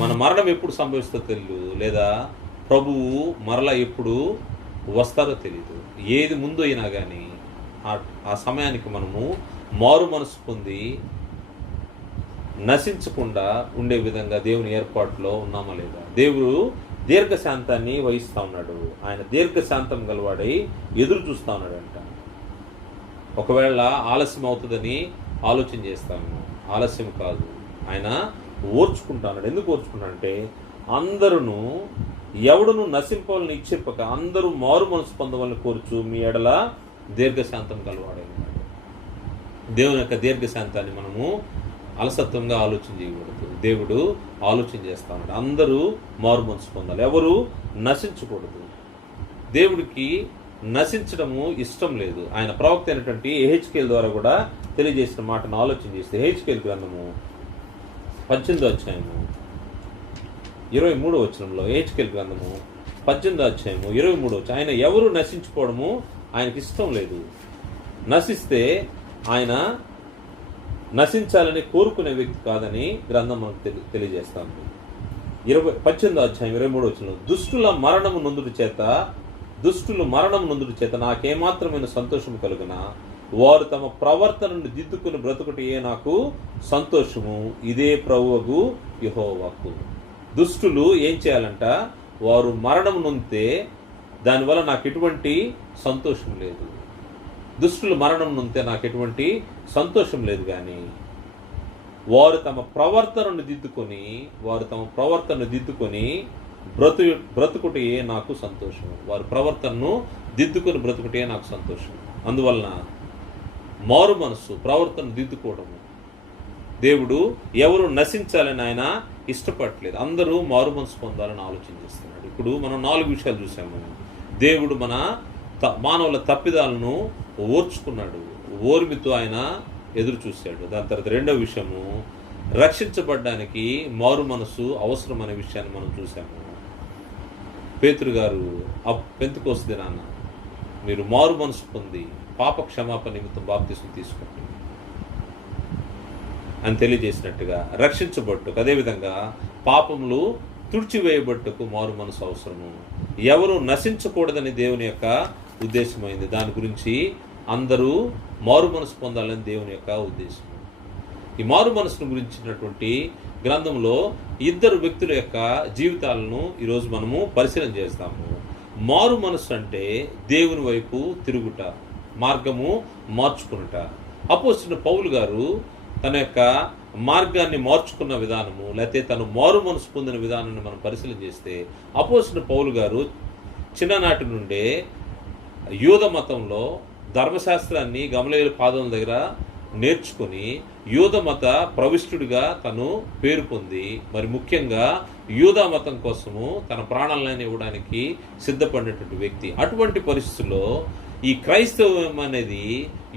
మన మరణం ఎప్పుడు సంభవిస్తుందో తెలియదు, లేదా ప్రభువు మరలా ఎప్పుడు వస్తారో తెలియదు. ఏది ముందు అయినా కానీ ఆ సమయానికి మనము మారు మనసు పొంది నశించకుండా ఉండే విధంగా దేవుని ఏర్పాటులో ఉన్నామా లేదా? దేవుడు దీర్ఘశాంతాన్ని వహిస్తూ ఉన్నాడు. ఆయన దీర్ఘశాంతం గలవాడై ఎదురు చూస్తూ ఉన్నాడంట. ఒకవేళ ఆలస్యం అవుతుందని ఆలోచన చేస్తాము, ఆలస్యం కాదు, ఆయన ఓర్చుకుంటున్నాడు. ఎందుకు ఓర్చుకుంటాడంటే, అందరూ ఎవడును నశింపవాలని ఇచ్చింపక అందరూ మారు మనసు పొందవాలని కోరుచు మీ ఎడల దీర్ఘశాంతం గలవాడై ఉన్నాడు. దేవుని యొక్క దీర్ఘశాంతాన్ని మనము అలసత్వంగా ఆలోచన చేయకూడదు. దేవుడు ఆలోచన చేస్తా ఉన్నాడు. అందరూ మారు మనసు పొందాలి, ఎవరు నశించకూడదు. దేవుడికి నశించడము ఇష్టం లేదు. ఆయన ప్రవక్త అయినటువంటి యెహెజ్కేలు ద్వారా కూడా తెలియజేసిన మాటను ఆలోచన చేస్తే, యెహెజ్కేలు గ్రంథము 18వ అధ్యాయము 23వ వచనంలో, యెహెజ్కేలు గ్రంథము 18వ అధ్యాయము 23వ వచనం, ఆయన ఎవరు నశించుకోవడము ఆయనకి ఇష్టం లేదు. నశిస్తే ఆయన నశించాలని కోరుకునే వ్యక్తి కాదని గ్రంథం మనకు తెలియజేస్తాను. 18వ అధ్యాయం 23వ వచనం, దుష్టుల మరణము నొందుడు చేత నాకేమాత్రమైన సంతోషము కలుగునా, వారు తమ ప్రవర్తనను దిద్దుకుని బ్రతుకుటయే నాకు సంతోషము, ఇదే ప్రభువగు యెహోవాకు. దుష్టులు ఏం చేయాలంట? వారు మరణం నొందితే దానివల్ల నాకు ఎటువంటి సంతోషం లేదు. దుష్టులు మరణం నొందితే నాకు ఎటువంటి సంతోషం లేదు. కానీ వారు తమ ప్రవర్తనను దిద్దుకొని బ్రతుకుటయే నాకు సంతోషం. వారి ప్రవర్తనను దిద్దుకొని బ్రతుకుటయే నాకు సంతోషం. అందువలన మారు మనసు, ప్రవర్తన దిద్దుకోవడము, దేవుడు ఎవరు నశించాలని ఆయన ఇష్టపడట్లేదు, అందరూ మారు మనసు పొందాలని ఆలోచన చేస్తున్నాడు. ఇప్పుడు మనం 4 విషయాలు చూసాము. దేవుడు మానవుల తప్పిదాలను ఓర్చుకున్నాడు, ఓర్మితో ఆయన ఎదురు చూశాడు. దాని తర్వాత 2వ విషయము, రక్షించబడ్డానికి మారు మనసు అవసరం అనే విషయాన్ని మనం చూసాము. పేతురు గారు పెంతెకోస్తు దినాన మీరు మారు మనసు పొంది పాప క్షమాపణ నిమిత్తం బాప్తిసం తీసుకోండి అని తెలియజేసినట్టుగా, రక్షించబట్టుకు అదేవిధంగా పాపములు తుడిచివేయబట్టుకు మారు మనసు అవసరము. ఎవరు నశించకూడదని దేవుని యొక్క ఉద్దేశమైంది. దాని గురించి అందరూ మారు మనసు పొందాలని దేవుని యొక్క ఉద్దేశం. ఈ మారు మనసును గురించినటువంటి గ్రంథంలో 2 వ్యక్తుల యొక్క జీవితాలను ఈరోజు మనము పరిశీలన చేస్తాము. మారు మనసు అంటే దేవుని వైపు తిరుగుట, మార్గము మార్చుకునుట. అపోస్తలుడైన పౌలు గారు తన యొక్క మార్గాన్ని మార్చుకున్న విధానము, లేకపోతే తను మారు మనసు పొందిన విధానాన్ని మనం పరిశీలన చేస్తే, అపోస్తలుడైన పౌలు గారు చిన్ననాటి నుండే యూద మతంలో ధర్మశాస్త్రాన్ని గమలీయేలు పాదముల దగ్గర నేర్చుకుని యూద మత ప్రవిష్టుడిగా తను పేరు పొంది, మరి ముఖ్యంగా యూదా మతం కోసము తన ప్రాణాలను ఇవ్వడానికి సిద్ధపడినటువంటి వ్యక్తి. అటువంటి పరిస్థితుల్లో ఈ క్రైస్తవం అనేది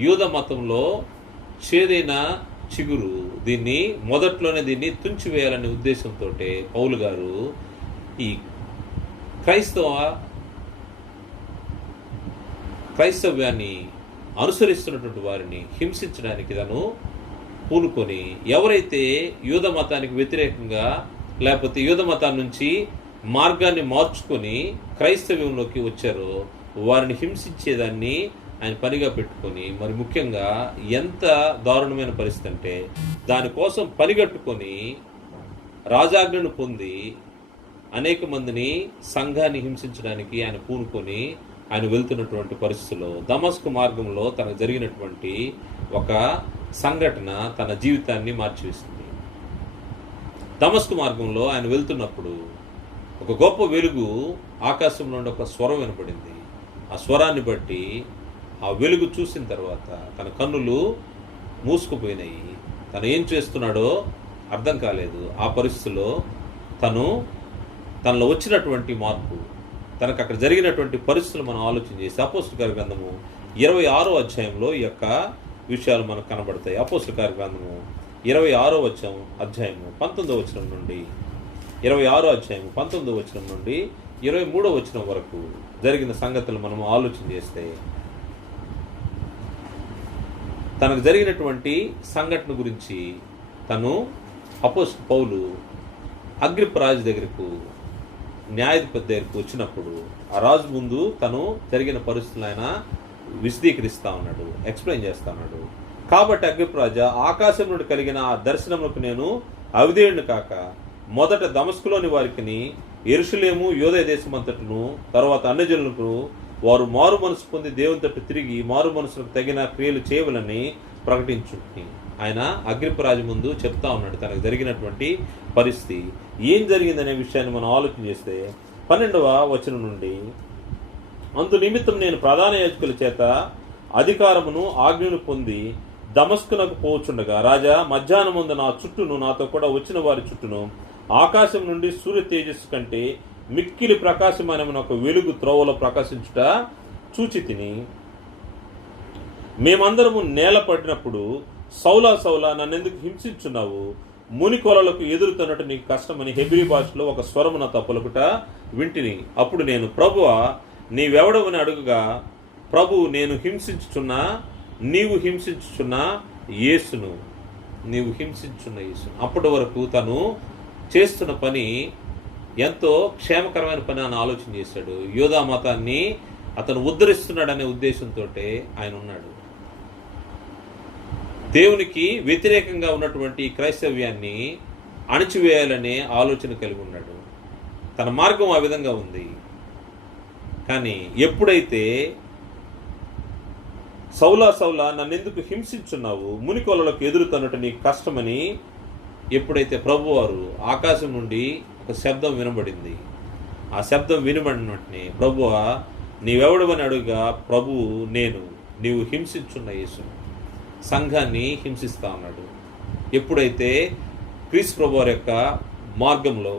యూద మతంలో చేదైన చిగురు, మొదట్లోనే దీన్ని తుంచివేయాలనే ఉద్దేశంతో పౌలు గారు ఈ క్రైస్తవ్యాన్ని అనుసరిస్తున్నటువంటి వారిని హింసించడానికి తను పూనుకొని, ఎవరైతే యూద మతానికి వ్యతిరేకంగా లేకపోతే యూద మతాన్ని నుంచి మార్గాన్ని మార్చుకొని క్రైస్తవ్యంలోకి వచ్చారో వారిని హింసించేదాన్ని ఆయన పనిగా పెట్టుకొని, మరి ముఖ్యంగా ఎంత దారుణమైన పరిస్థితి అంటే దానికోసం పనిగట్టుకొని రాజాజ్ఞను పొంది అనేక మందిని సంఘాన్ని హింసించడానికి ఆయన పూనుకొని ఆయన వెళ్తున్నటువంటి పరిస్థితుల్లో దమస్కు మార్గంలో తనకు జరిగినటువంటి ఒక సంఘటన తన జీవితాన్ని మార్చివేసింది. దమస్కు మార్గంలో ఆయన వెళ్తున్నప్పుడు ఒక గొప్ప వెలుగు ఆకాశం నుండి ఒక స్వరం వినపడింది. ఆ స్వరాన్ని బట్టి ఆ వెలుగు చూసిన తర్వాత తన కన్నులు మూసుకుపోయినాయి. తను ఏం చేస్తున్నాడో అర్థం కాలేదు. ఆ పరిస్థితుల్లో తనలో వచ్చినటువంటి మార్పు, తనకు అక్కడ జరిగినటువంటి పరిస్థితులు మనం ఆలోచన చేసి అపోస్తలుల కార్యగ్రంథము 26వ అధ్యాయంలో ఈ యొక్క విషయాలు మనకు కనబడతాయి. అపోస్తలుల కార్యగ్రంథము 26వ అధ్యాయము 19వ వచనం నుండి 26వ అధ్యాయము 19వ వచనం నుండి 23వ వచనం వరకు జరిగిన సంగతులు మనం ఆలోచన చేస్తే, తనకు జరిగినటువంటి సంఘటన గురించి అపోస్తలుడు పౌలు అగ్రిప్ప రాజు దగ్గరకు, న్యాయాధిపతి దగ్గరకు వచ్చినప్పుడు ఆ రాజు ముందు తను జరిగిన పరిస్థితులు ఆయన విశదీకరిస్తా ఉన్నాడు, ఎక్స్ప్లెయిన్ చేస్తా ఉన్నాడు. కాబట్టి అగ్రిప్ప రాజా, ఆకాశం నుండి కలిగిన ఆ దర్శనములకు నేను అవిధేయుడిని కాక మొదట దమస్కులోని వారికి యెరూషలేము యూదయ దేశమంతటను తర్వాత అన్యజనులకు వారు మారు మనసు పొంది దేవుని తట్టు తిరిగి మారు మనసులకు తగిన క్రియలు చేయవలని ప్రకటించుంది. ఆయన అగ్రిప్ప రాజు ముందు చెప్తా ఉన్నాడు తనకు జరిగినటువంటి పరిస్థితి ఏం జరిగిందనే విషయాన్ని మనం ఆలోచన చేస్తే 12వ వచనం నుండి, అందు నిమిత్తం నేను ప్రధాన యాజకుల చేత అధికారమును ఆజ్ఞను పొంది దమస్కునకు పోచుండగా రాజా, మధ్యాహ్నం ముందు నా చుట్టూను నాతో కూడా వచ్చిన వారి చుట్టూను ఆకాశం నుండి సూర్య తేజస్సు కంటే మిక్కిలి ప్రకాశమైన ఒక వెలుగు త్రోవలో ప్రకాశించుట చూచి తిని, మేమందరము నేల పడినప్పుడు సౌలా సౌలా నన్నెందుకు హింసించున్నావు, మునికొలలకు ఎదురుతున్నట్టు నీకు కష్టమని హెబ్రీ భాషలో ఒక స్వరము నాతో పలుకుట వింటిని. అప్పుడు నేను, ప్రభువా నీవెవడవని అడుగుగా, ప్రభు నేను హింసించుచున్నా నీవు హింసించుచున్న యేసును, నీవు హింసించున్న యేసును. అప్పటి వరకు తను చేస్తున్న పని ఎంతో క్షేమకరమైన పని అని ఆలోచన చేశాడు. యూదా మతాన్ని అతను ఉద్ధరిస్తున్నాడనే ఉద్దేశంతో ఆయన ఉన్నాడు. దేవునికి వ్యతిరేకంగా ఉన్నటువంటి క్రైస్తవ్యాన్ని అణిచివేయాలనే ఆలోచన కలిగి ఉన్నాడు. తన మార్గం ఆ విధంగా ఉంది. కానీ ఎప్పుడైతే సౌలా సౌలా నన్నెందుకు హింసించున్నావు, మునికొలలకు ఎదురుతున్నట్టు నీకు కష్టమని ఎప్పుడైతే ప్రభువారు ఆకాశం నుండి ఒక శబ్దం వినబడింది, ఆ శబ్దం వినబడిన వెంటనే ప్రభువా నీవెవడవని అడుగుగా, ప్రభువు నేను, నీవు హింసించున్న యేసును, సంఘాన్ని హింసిస్తా ఉన్నాడు. ఎప్పుడైతే క్రీస్తు ప్రభువారి యొక్క మార్గంలో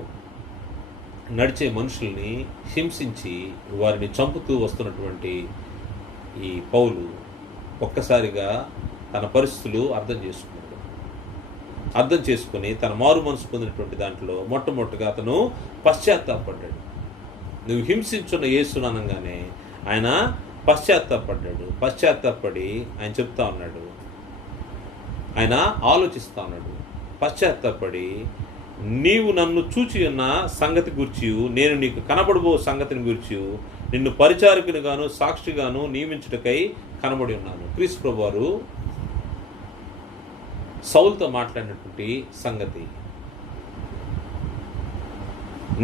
నడిచే మనుషుల్ని హింసించి వారిని చంపుతూ వస్తున్నటువంటి ఈ పౌలు ఒక్కసారిగా తన పరిస్థితులు అర్థం చేసుకుని తన మారు మనసు పొందినటువంటి దాంట్లో మొట్టమొదటిగా అతను పశ్చాత్తాపడ్డాడు. నువ్వు హింసించున్న యేసును అనగానే ఆయన పశ్చాత్తాపడి ఆయన చెప్తా ఉన్నాడు, ఆయన ఆలోచిస్తా ఉన్నాడు. పశ్చాత్తాపడి నీవు నన్ను చూచి ఉన్న సంగతి గురించి, నేను నీకు కనబడబో సంగతిని గురించి నిన్ను పరిచారకునిగాను సాక్షిగాను నియమించుటకై కనబడి ఉన్నాను. క్రీస్తు ప్రభువారు సౌలుతో మాట్లాడినటువంటి సంగతి,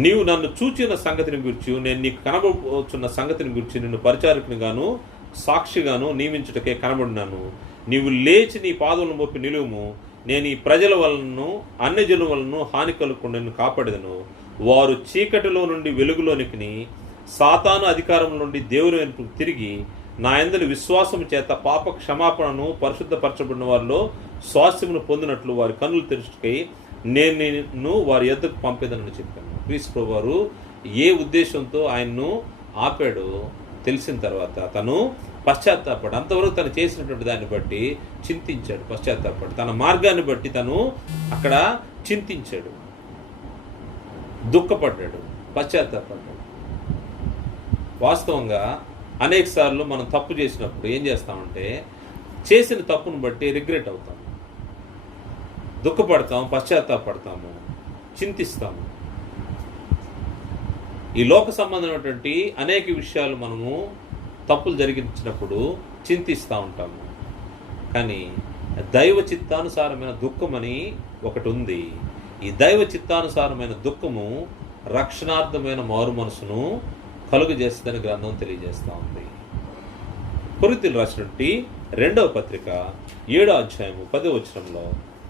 నీవు నన్ను చూచిన సంగతిని గురించి, నేను నీకు కనబడుచున్న సంగతిని గురించి నిన్ను పరిచారకునిగాను సాక్షిగాను నియమించుటకే కనబడినాను. నీవు లేచి నీ పాదములను మోపి నిలువుము. నేను ఈ ప్రజల వలన అన్యజనుల వలన హాని కలుగకుండా నిన్ను కాపాడెదను. వారు చీకటిలో నుండి వెలుగులోనికి, సాతాను అధికారం నుండి దేవుని వైపు తిరిగి నా యందు విశ్వాసము చేత పాప క్షమాపణను పరిశుద్ధపరచబడిన వారిలో స్వాస్థ్యమును పొందినట్లు వారి కన్నులు తెరుచుటకై నేను నిన్ను వారి యొద్దకు పంపేదనని చెప్పాను. క్రీస్తు ప్రభువారు ఏ ఉద్దేశంతో ఆయన్ను ఆపాడో తెలిసిన తర్వాత తను పశ్చాత్తాపడు. అంతవరకు తను చేసినటువంటి దాన్ని బట్టి చింతించాడు, పశ్చాత్తాపడు. తన మార్గాన్ని బట్టి తను అక్కడ చింతించాడు, దుఃఖపడ్డాడు, పశ్చాత్తాపడ్డాడు. వాస్తవంగా అనేక సార్లు మనం తప్పు చేసినప్పుడు ఏం చేస్తామంటే చేసిన తప్పును బట్టి రిగ్రెట్ అవుతాము, దుఃఖపడతాము, పశ్చాత్తాపడతాము, చింతిస్తాము. ఈ లోక సంబంధమైనటువంటి అనేక విషయాలు మనము తప్పులు జరిగించినప్పుడు చింతిస్తూ ఉంటాము. కానీ దైవ చిత్తానుసారమైన దుఃఖం అని ఒకటి ఉంది. ఈ దైవ చిత్తానుసారమైన దుఃఖము రక్షణార్థమైన మారు మనసును కలుగజేస్తుందని గ్రంథం తెలియజేస్తూ ఉంది. కొరింథీయులకు రాసినటువంటి 2వ పత్రిక 7వ అధ్యాయము 10వ వచనంలో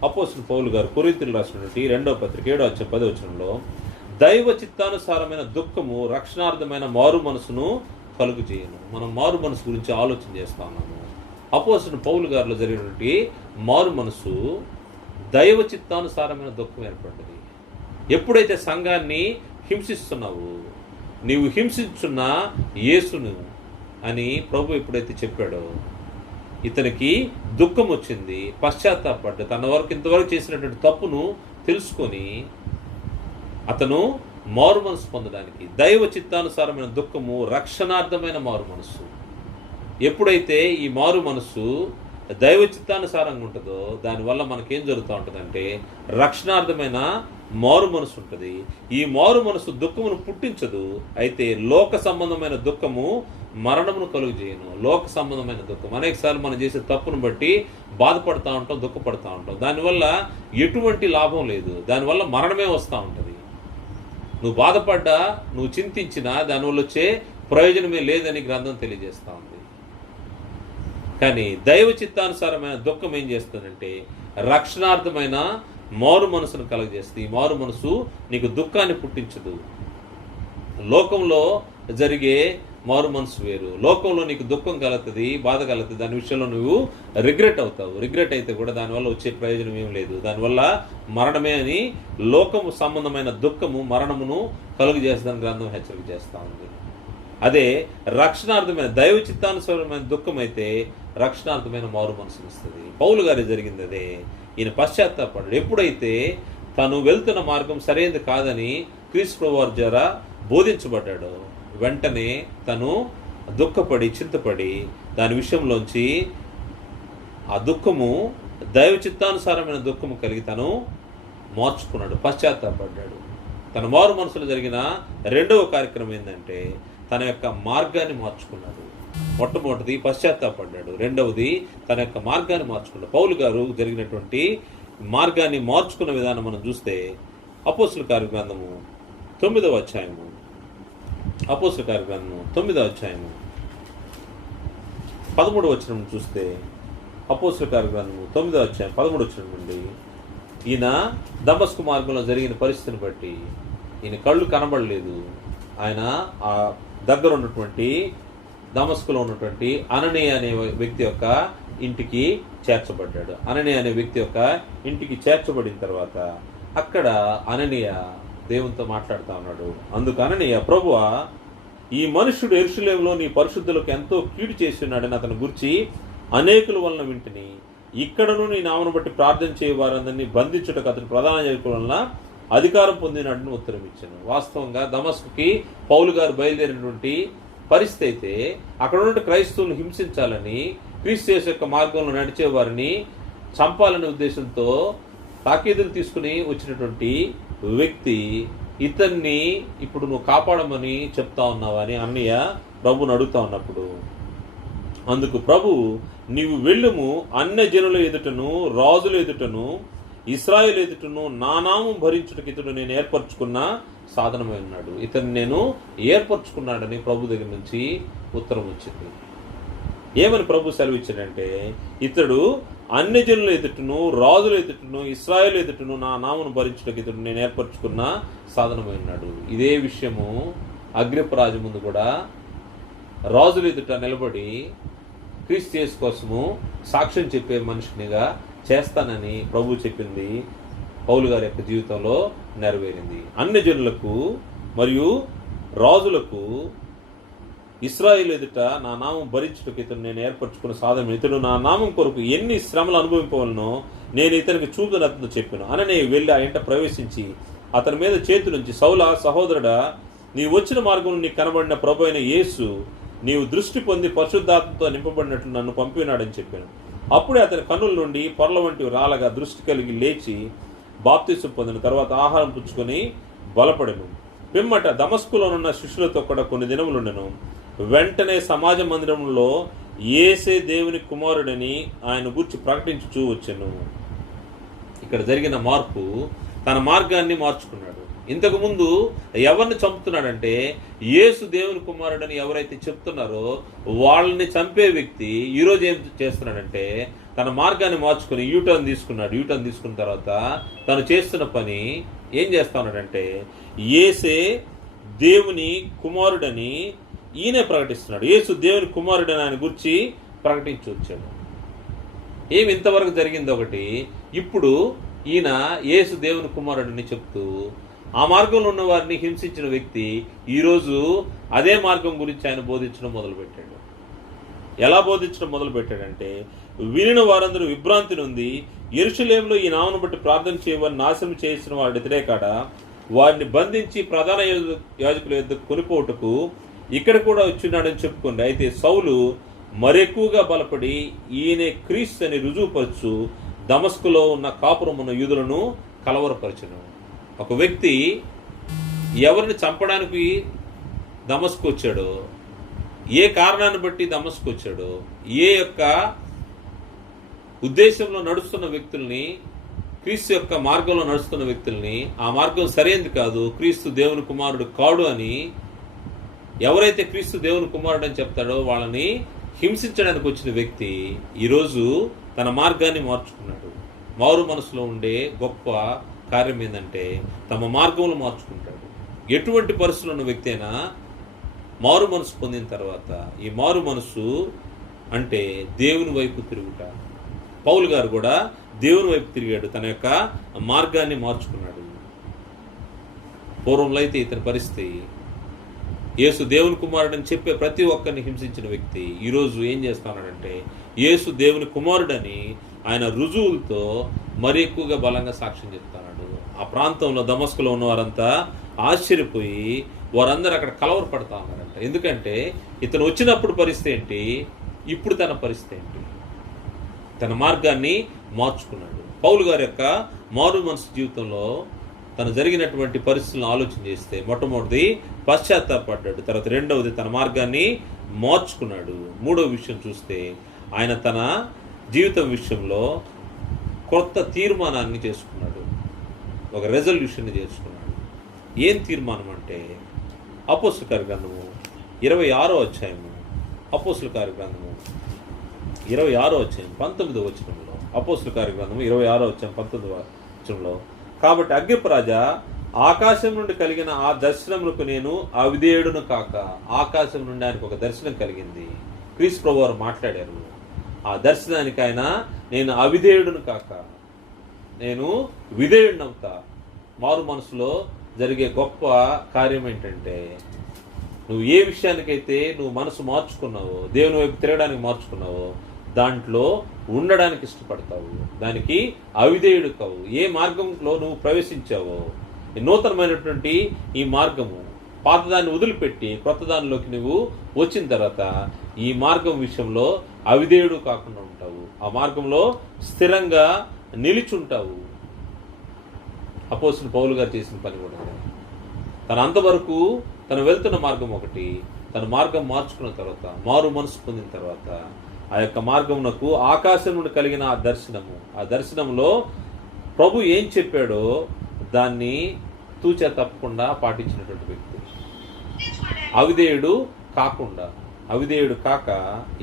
అపోస్తలుడు పౌలు గారు కొరింథీయులకు రాసినటువంటి 2వ పత్రిక 7వ అధ్యాయం 10వ వచనంలో దైవ చిత్తానుసారమైన దుఃఖము రక్షణార్థమైన మారు మనసును కలుగు చేయను. మనం మారు మనసు గురించి ఆలోచన చేస్తా ఉన్నాము. అపోస్తలుడు పౌలు గారిలో జరిగినటువంటి మారు మనసు దైవ చిత్తానుసారమైన దుఃఖం ఏర్పడ్డది. ఎప్పుడైతే సంఘాన్ని హింసిస్తున్నావు, నీవు హింసించున్న యేసును అని ప్రభు ఎప్పుడైతే చెప్పాడో ఇతనికి దుఃఖం వచ్చింది, పశ్చాత్తాపడ్డ, తన వరకు ఇంతవరకు చేసినటువంటి తప్పును తెలుసుకొని అతను మారు మనసు పొందడానికి దైవ చిత్తానుసారమైన దుఃఖము రక్షణార్థమైన మారు మనసు. ఎప్పుడైతే ఈ మారు మనసు దైవ చిత్తానుసారంగా ఉంటుందో దానివల్ల మనకేం జరుగుతూ ఉంటుందంటే రక్షణార్థమైన మారు మనసు ఉంటుంది. ఈ మారు మనసు దుఃఖమును పుట్టించదు, అయితే లోక సంబంధమైన దుఃఖము మరణమును కలుగు చేయను. లోక సంబంధమైన దుఃఖం అనేకసార్లు మనం చేసే తప్పును బట్టి బాధపడుతూ ఉంటాం, దుఃఖపడుతూ ఉంటాం. దానివల్ల ఎటువంటి లాభం లేదు, దానివల్ల మరణమే వస్తూ ఉంటుంది. నువ్వు బాధపడ్డా, నువ్వు చింతించినా దానివల్ల వచ్చే ప్రయోజనమే లేదని గ్రంథం తెలియజేస్తూ ఉంది. కానీ దైవ చిత్తానుసారమైన దుఃఖం ఏం చేస్తుందంటే రక్షణార్థమైన మారు మనసును కలగజేస్తుంది. ఈ మారు మనసు నీకు దుఃఖాన్ని పుట్టించదు. లోకంలో జరిగే మారు మనసు వేరు. లోకంలో నీకు దుఃఖం కలుగుతుంది, బాధ కలుగుతుంది, దాని విషయంలో నువ్వు రిగ్రెట్ అవుతావు. రిగ్రెట్ అయితే కూడా దానివల్ల వచ్చే ప్రయోజనం ఏం లేదు, దానివల్ల మరణమే అని లోకము సంబంధమైన దుఃఖము మరణమును కలుగజేస్తుందని గ్రంథం హెచ్చరిక చేస్తూ ఉంది. అదే రక్షణార్థమైన దైవ చిత్తానుసారమైన దుఃఖం అయితే రక్షణార్థమైన మారు మనసుని ఇస్తుంది. పౌలు గారి జరిగింది అదే. ఈయన పశ్చాత్తాపడ్డాడు. ఎప్పుడైతే తను వెళ్తున్న మార్గం సరైనది కాదని క్రీస్తు ప్రభువారి ద్వారా బోధించబడ్డాడో వెంటనే తను దుఃఖపడి చింతపడి దాని విషయంలోంచి ఆ దుఃఖము దైవ చిత్తానుసారమైన దుఃఖము కలిగి తను మార్చుకున్నాడు, పశ్చాత్తాపడ్డాడు. తన మారు మనసులో జరిగిన 2వ కార్యక్రమం ఏంటంటే తన యొక్క మార్గాన్ని మార్చుకున్నాడు. మొట్టమొదటిది పశ్చాత్తాపడ్డాడు, 2వది తన యొక్క మార్గాన్ని మార్చుకున్నాడు. పౌలు గారు జరిగినటువంటి మార్గాన్ని మార్చుకున్న విధానం మనం చూస్తే అపోస్తలుల కార్య గ్రంథము 9వ అధ్యాయము, అపోస్తలుల కార్య గ్రంథము 9వ అధ్యాయము 13వ వచనం చూస్తే అపోస్తలుల కార్య గ్రంథము 9వ అధ్యాయం 13వ వచనం నుండి ఈయన దమస్కు మార్గంలో జరిగిన పరిస్థితిని బట్టి ఈయన కళ్ళు కనబడలేదు. ఆయన ఆ దగ్గర ఉన్నటువంటి దమస్కులో ఉన్నటువంటి అననీయ అనే వ్యక్తి యొక్క ఇంటికి చేర్చబడ్డాడు. అననీయ అనే వ్యక్తి యొక్క ఇంటికి చేర్చబడిన తర్వాత అక్కడ అననీయ దేవునితో మాట్లాడుతూ ఉన్నాడు. అందుకు అననీయ, ప్రభువా, ఈ మనుష్యుడు యెరూషలేములో నీ పరిశుద్ధులకు ఎంతో కీడు చేసి ఉన్నాడని అతని గురించి అనేకుల వలన వింటిని. ఇక్కడను నీ నామను బట్టి ప్రార్థన చేయ వారందరినీ బంధించుటకు అతని ప్రధాన యాజకుల వలన అధికారం పొందినాడని ఉత్తరం ఇచ్చాను. వాస్తవంగా దమస్కుకి పౌలు గారు బయలుదేరినటువంటి పరిస్థితి అయితే అక్కడ ఉన్న క్రైస్తవులను హింసించాలని, క్రీస్తు యేసు యొక్క మార్గంలో నడిచే వారిని చంపాలనే ఉద్దేశంతో తాకీదులు తీసుకుని వచ్చినటువంటి వ్యక్తి ఇతన్ని ఇప్పుడు నువ్వు కాపాడమని చెప్తా ఉన్నావని అన్నయ్య ప్రభుని అడుగుతా ఉన్నప్పుడు, అందుకు ప్రభు, నీవు వెళ్ళుము, అన్యజనుల ఎదుటను రాజుల ఎదుటను ఇశ్రాయేలు ఎదుటను నా నామం భరించుటకు ఇతడు నేను ఏర్పరచుకున్న సాధనమై ఉన్నాడు. ఇతన్ని నేను ఏర్పరచుకున్నాడని ప్రభు దగ్గర నుంచి ఉత్తరం వచ్చింది. ఏమని ప్రభు సెలవిచ్చాడంటే, ఇతడు అన్యజనుల ఎదుటను రాజుల ఎదుటను ఇశ్రాయేలు ఎదుటను నా నామను భరించుటకు ఇతడు నేను ఏర్పరచుకున్న సాధనమై ఉన్నాడు. ఇదే విషయము అగ్రిప్ప రాజు ముందు కూడా రాజుల ఎదుట నిలబడి క్రీస్తు యేసు కోసము సాక్ష్యం చెప్పే మనిషినిగా చేస్తానని ప్రభు చెప్పింది పౌలు గారి యొక్క జీవితంలో నెరవేరింది. అన్యజనులకు మరియు రాజులకు ఇశ్రాయేలు ఎదుట నా నామం భరించుటకు ఇతను నేను ఏర్పరచుకున్న సాధన, ఇతడు నా నామం కొరకు ఎన్ని శ్రమలు అనుభవింపవలనో నేను ఇతనికి చూపునతో చెప్పాను అననే వెళ్ళి ఆ ఇంట ప్రవేశించి అతని మీద చేతి నుంచి, సౌలా సహోదరుడా, నీ వచ్చిన మార్గంలో నీకు కనబడిన ప్రభు అయిన యేసు నీవు దృష్టి పొంది పరిశుద్ధాత్మతో నింపబడినట్లు నన్ను పంపినాడని చెప్పాను. అప్పుడే అతని కన్నుల నుండి పొరల వంటివి రాలగా దృష్టి కలిగి లేచి బాప్తిసం పొందిన తర్వాత ఆహారం పుచ్చుకొని బలపడెను. పిమ్మట దమస్కులోనున్న శిష్యులతో కూడా కొన్ని దినములుండెను. వెంటనే సమాజ మందిరంలో యేసే దేవుని కుమారుడని ఆయన గూర్చి ప్రకటించుచూ వచ్చెను. ఇక్కడ జరిగిన మార్పు, తన మార్గాన్ని మార్చుకున్నాడు. ఇంతకు ముందు ఎవరిని చంపుతున్నాడంటే, యేసు దేవుని కుమారుడని ఎవరైతే చెప్తున్నారో వాళ్ళని చంపే వ్యక్తి ఈరోజు ఏం చేస్తున్నాడంటే తన మార్గాన్ని మార్చుకుని యూటర్న్ తీసుకున్నాడు. యూటర్న్ తీసుకున్న తర్వాత తను చేస్తున్న పని ఏం చేస్తా ఉన్నాడంటే, యేసే దేవుని కుమారుడని ఈయనే ప్రకటిస్తున్నాడు. యేసు దేవుని కుమారుడని ఆయన గురించి ప్రకటించి వచ్చాడు. ఏమి ఇంతవరకు జరిగింది ఒకటి, ఇప్పుడు ఈయన యేసు దేవుని కుమారుడని చెప్తూ ఆ మార్గంలో ఉన్న వారిని హింసించిన వ్యక్తి ఈరోజు అదే మార్గం గురించి ఆయన బోధించడం మొదలుపెట్టాడు. ఎలా బోధించడం మొదలుపెట్టాడంటే, వినిన వారందరూ విభ్రాంతి నుండి యెరూషలేములో ఈ నామను బట్టి ప్రార్థన చేయవారిని నాశనం చేసిన వాడి వ్యతిరేకాడ వారిని బంధించి ప్రధాన యాజకుల యొద్దకు కొనిపోటుకు ఇక్కడ కూడా వచ్చినాడని చెప్పుకోండి. అయితే సౌలు మరెక్కువగా బలపడి ఈయనే క్రీస్తు అని రుజువుపరచు దమస్కులో ఉన్న కాపురం ఉన్న యూదులను కలవరపరచను. ఒక వ్యక్తి ఎవరిని చంపడానికి దమస్కు వచ్చాడో, ఏ కారణాన్ని బట్టి దమస్కు వచ్చాడో, ఏ యొక్క ఉద్దేశంలో నడుస్తున్న వ్యక్తుల్ని, క్రీస్తు యొక్క మార్గంలో నడుస్తున్న వ్యక్తుల్ని ఆ మార్గం సరైనది కాదు, క్రీస్తు దేవుని కుమారుడు కాడు అని ఎవరైతే క్రీస్తు దేవుని కుమారుడు అని చెప్తాడో వాళ్ళని హింసించడానికి వచ్చిన వ్యక్తి ఈరోజు తన మార్గాన్ని మార్చుకున్నాడు. మారు మనసులో ఉండే గొప్ప కార్యం ఏంటంటే తమ మార్గంలో మార్చుకుంటాడు. ఎటువంటి పరిస్థితులు ఉన్న వ్యక్తి అయినా మారు మనసు పొందిన తర్వాత, ఈ మారు మనసు అంటే దేవుని వైపు తిరుగుట. పౌలు గారు కూడా దేవుని వైపు తిరిగాడు, తన యొక్క మార్గాన్ని మార్చుకున్నాడు. పూర్వంలో అయితే ఇతని పరిస్థితి, యేసు దేవుని కుమారుడని చెప్పే ప్రతి ఒక్కరిని హింసించిన వ్యక్తి ఈరోజు ఏం చేస్తున్నాడంటే, యేసు దేవుని కుమారుడని ఆయన రుజువులతో మరి ఎక్కువగా బలంగా సాక్ష్యం చెప్తున్నాడు. ఆ ప్రాంతంలో దమస్కులో ఉన్న వారంతా ఆశ్చర్యపోయి వారందరూ అక్కడ కలవరపడతా ఉన్నారంట. ఎందుకంటే ఇతను వచ్చినప్పుడు పరిస్థితి ఏంటి, ఇప్పుడు తన పరిస్థితి ఏంటి, తన మార్గాన్ని మార్చుకున్నాడు. పౌలు గారి యొక్క మారు మనసు జీవితంలో తను జరిగినటువంటి పరిస్థితులను ఆలోచన చేస్తే, మొట్టమొదటిది పశ్చాత్తాపడ్డాడు, తర్వాత రెండవది తన మార్గాన్ని మార్చుకున్నాడు, మూడవ విషయం చూస్తే ఆయన తన జీవితం విషయంలో కొత్త తీర్మానాన్ని చేసుకున్నాడు, ఒక రెజల్యూషన్ని చేసుకున్నాడు. ఏం తీర్మానం అంటే, అపోస్తల కార్యగ్రంథము 26వ అధ్యాయము, అపోస్తల కార్యగ్రంథము 26వ అధ్యాయం 19వ వచనంలో, అపోస్తల కార్యగ్రంథము 26వ అధ్యాయం 19వ వచనంలో, కాబట్టి అగ్రిప్ప రాజా, ఆకాశం నుండి కలిగిన ఆ దర్శనములకు నేను అవిధేయుడును కాక, ఆకాశం నుండి ఆయనకు ఒక దర్శనం కలిగింది. క్రీస్తు ప్రభువారు మాట్లాడారు, ఆ దర్శనానికి ఆయన నేను అవిధేయుడును కాక నేను విధేయుడినవుతా. మారు మనసులో జరిగే గొప్ప కార్యం ఏంటంటే, నువ్వు ఏ విషయానికైతే నువ్వు మనసు మార్చుకున్నావో, దేవుని వైపు తిరగడానికి మార్చుకున్నావో, దాంట్లో ఉండడానికి ఇష్టపడతావు, దానికి అవిధేయుడు కావు. ఏ మార్గంలో నువ్వు ప్రవేశించావో, నూతనమైనటువంటి ఈ మార్గము, పాతదాన్ని వదిలిపెట్టి క్రొత్త దానిలోకి నువ్వు వచ్చిన తర్వాత ఈ మార్గం విషయంలో అవిధేయుడు కాకుండా ఉంటావు, ఆ మార్గంలో స్థిరంగా నిలిచుంటావు. అపోస్తలుడు పౌలు గారు చేసిన పని కూడా తన అంతవరకు తను వెళ్తున్న మార్గం ఒకటి, తన మార్గం మార్చుకున్న తర్వాత, మారు మనసు పొందిన తర్వాత, ఆ యొక్క మార్గమునకు ఆకాశం నుండి కలిగిన ఆ దర్శనంలో ప్రభు ఏం చెప్పాడో దాన్ని తూచా తప్పకుండా పాటించినటువంటి వ్యక్తి. అవిధేయుడు కాక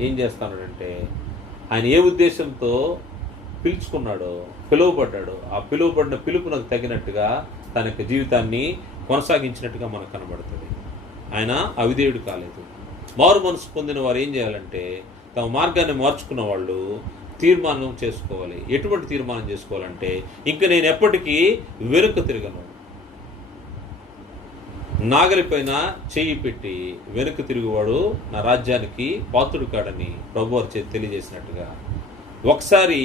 ఏం చేస్తాడంటే, ఆయన ఏ ఉద్దేశంతో పిలుచుకున్నాడో, పిలువబడ్డాడో, ఆ పిలువబడిన పిలుపునకు తగినట్టుగా తన యొక్క జీవితాన్ని కొనసాగించినట్టుగా మనకు కనబడుతుంది. ఆయన అవిధేయుడు కాలేదు. మారు మనసు పొందిన వారు ఏం చేయాలంటే, తమ మార్గాన్ని మార్చుకున్న వాళ్ళు తీర్మానం చేసుకోవాలి. ఎటువంటి తీర్మానం చేసుకోవాలంటే, ఇంక నేను ఎప్పటికీ వెనుక తిరగను. నాగలిపైన చెయ్యి పెట్టి వెనుక తిరుగువాడు నా రాజ్యానికి పాత్రుడు కాడని ప్రభువారు తెలియజేసినట్టుగా, ఒకసారి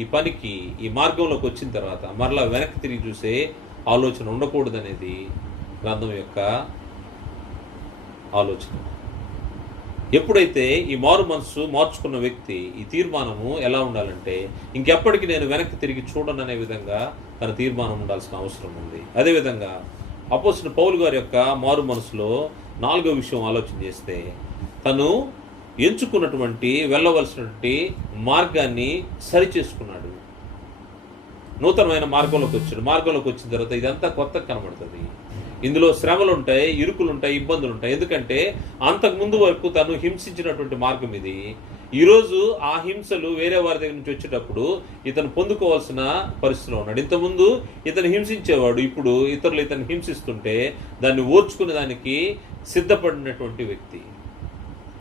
ఈ పనికి ఈ మార్గంలోకి వచ్చిన తర్వాత మరలా వెనక్కి తిరిగి చూసే ఆలోచన ఉండకూడదనేది గ్రంథం యొక్క ఆలోచన. ఎప్పుడైతే ఈ మారు మనసు మార్చుకున్న వ్యక్తి ఈ తీర్మానము ఎలా ఉండాలంటే, ఇంకెప్పటికీ నేను వెనక్కి తిరిగి చూడననే విధంగా తన తీర్మానం ఉండాల్సిన అవసరం ఉంది. అదేవిధంగా అపోస్తలుడు పౌలు గారి యొక్క మారు మనసులో 4వ విషయం ఆలోచన చేస్తే, తను ఎంచుకున్నటువంటి వెళ్ళవలసినటువంటి మార్గాన్ని సరిచేసుకున్నాడు. నూతనమైన మార్గంలోకి వచ్చిన తర్వాత ఇదంతా కొత్తగా కనబడుతుంది. ఇందులో శ్రమలు ఉంటాయి, ఇరుకులు ఉంటాయి, ఇబ్బందులు ఉంటాయి. ఎందుకంటే అంతకుముందు వరకు తను హింసించినటువంటి మార్గం ఇది. ఈరోజు ఆ హింసలు వేరే వారి దగ్గర నుంచి వచ్చేటప్పుడు ఇతను పొందుకోవాల్సిన పరిస్థితిలో ఉన్నాడు. ఇంతకుముందు ఇతను హింసించేవాడు, ఇప్పుడు ఇతరులు ఇతను హింసిస్తుంటే దాన్ని ఓర్చుకునే దానికి సిద్ధపడినటువంటి వ్యక్తి,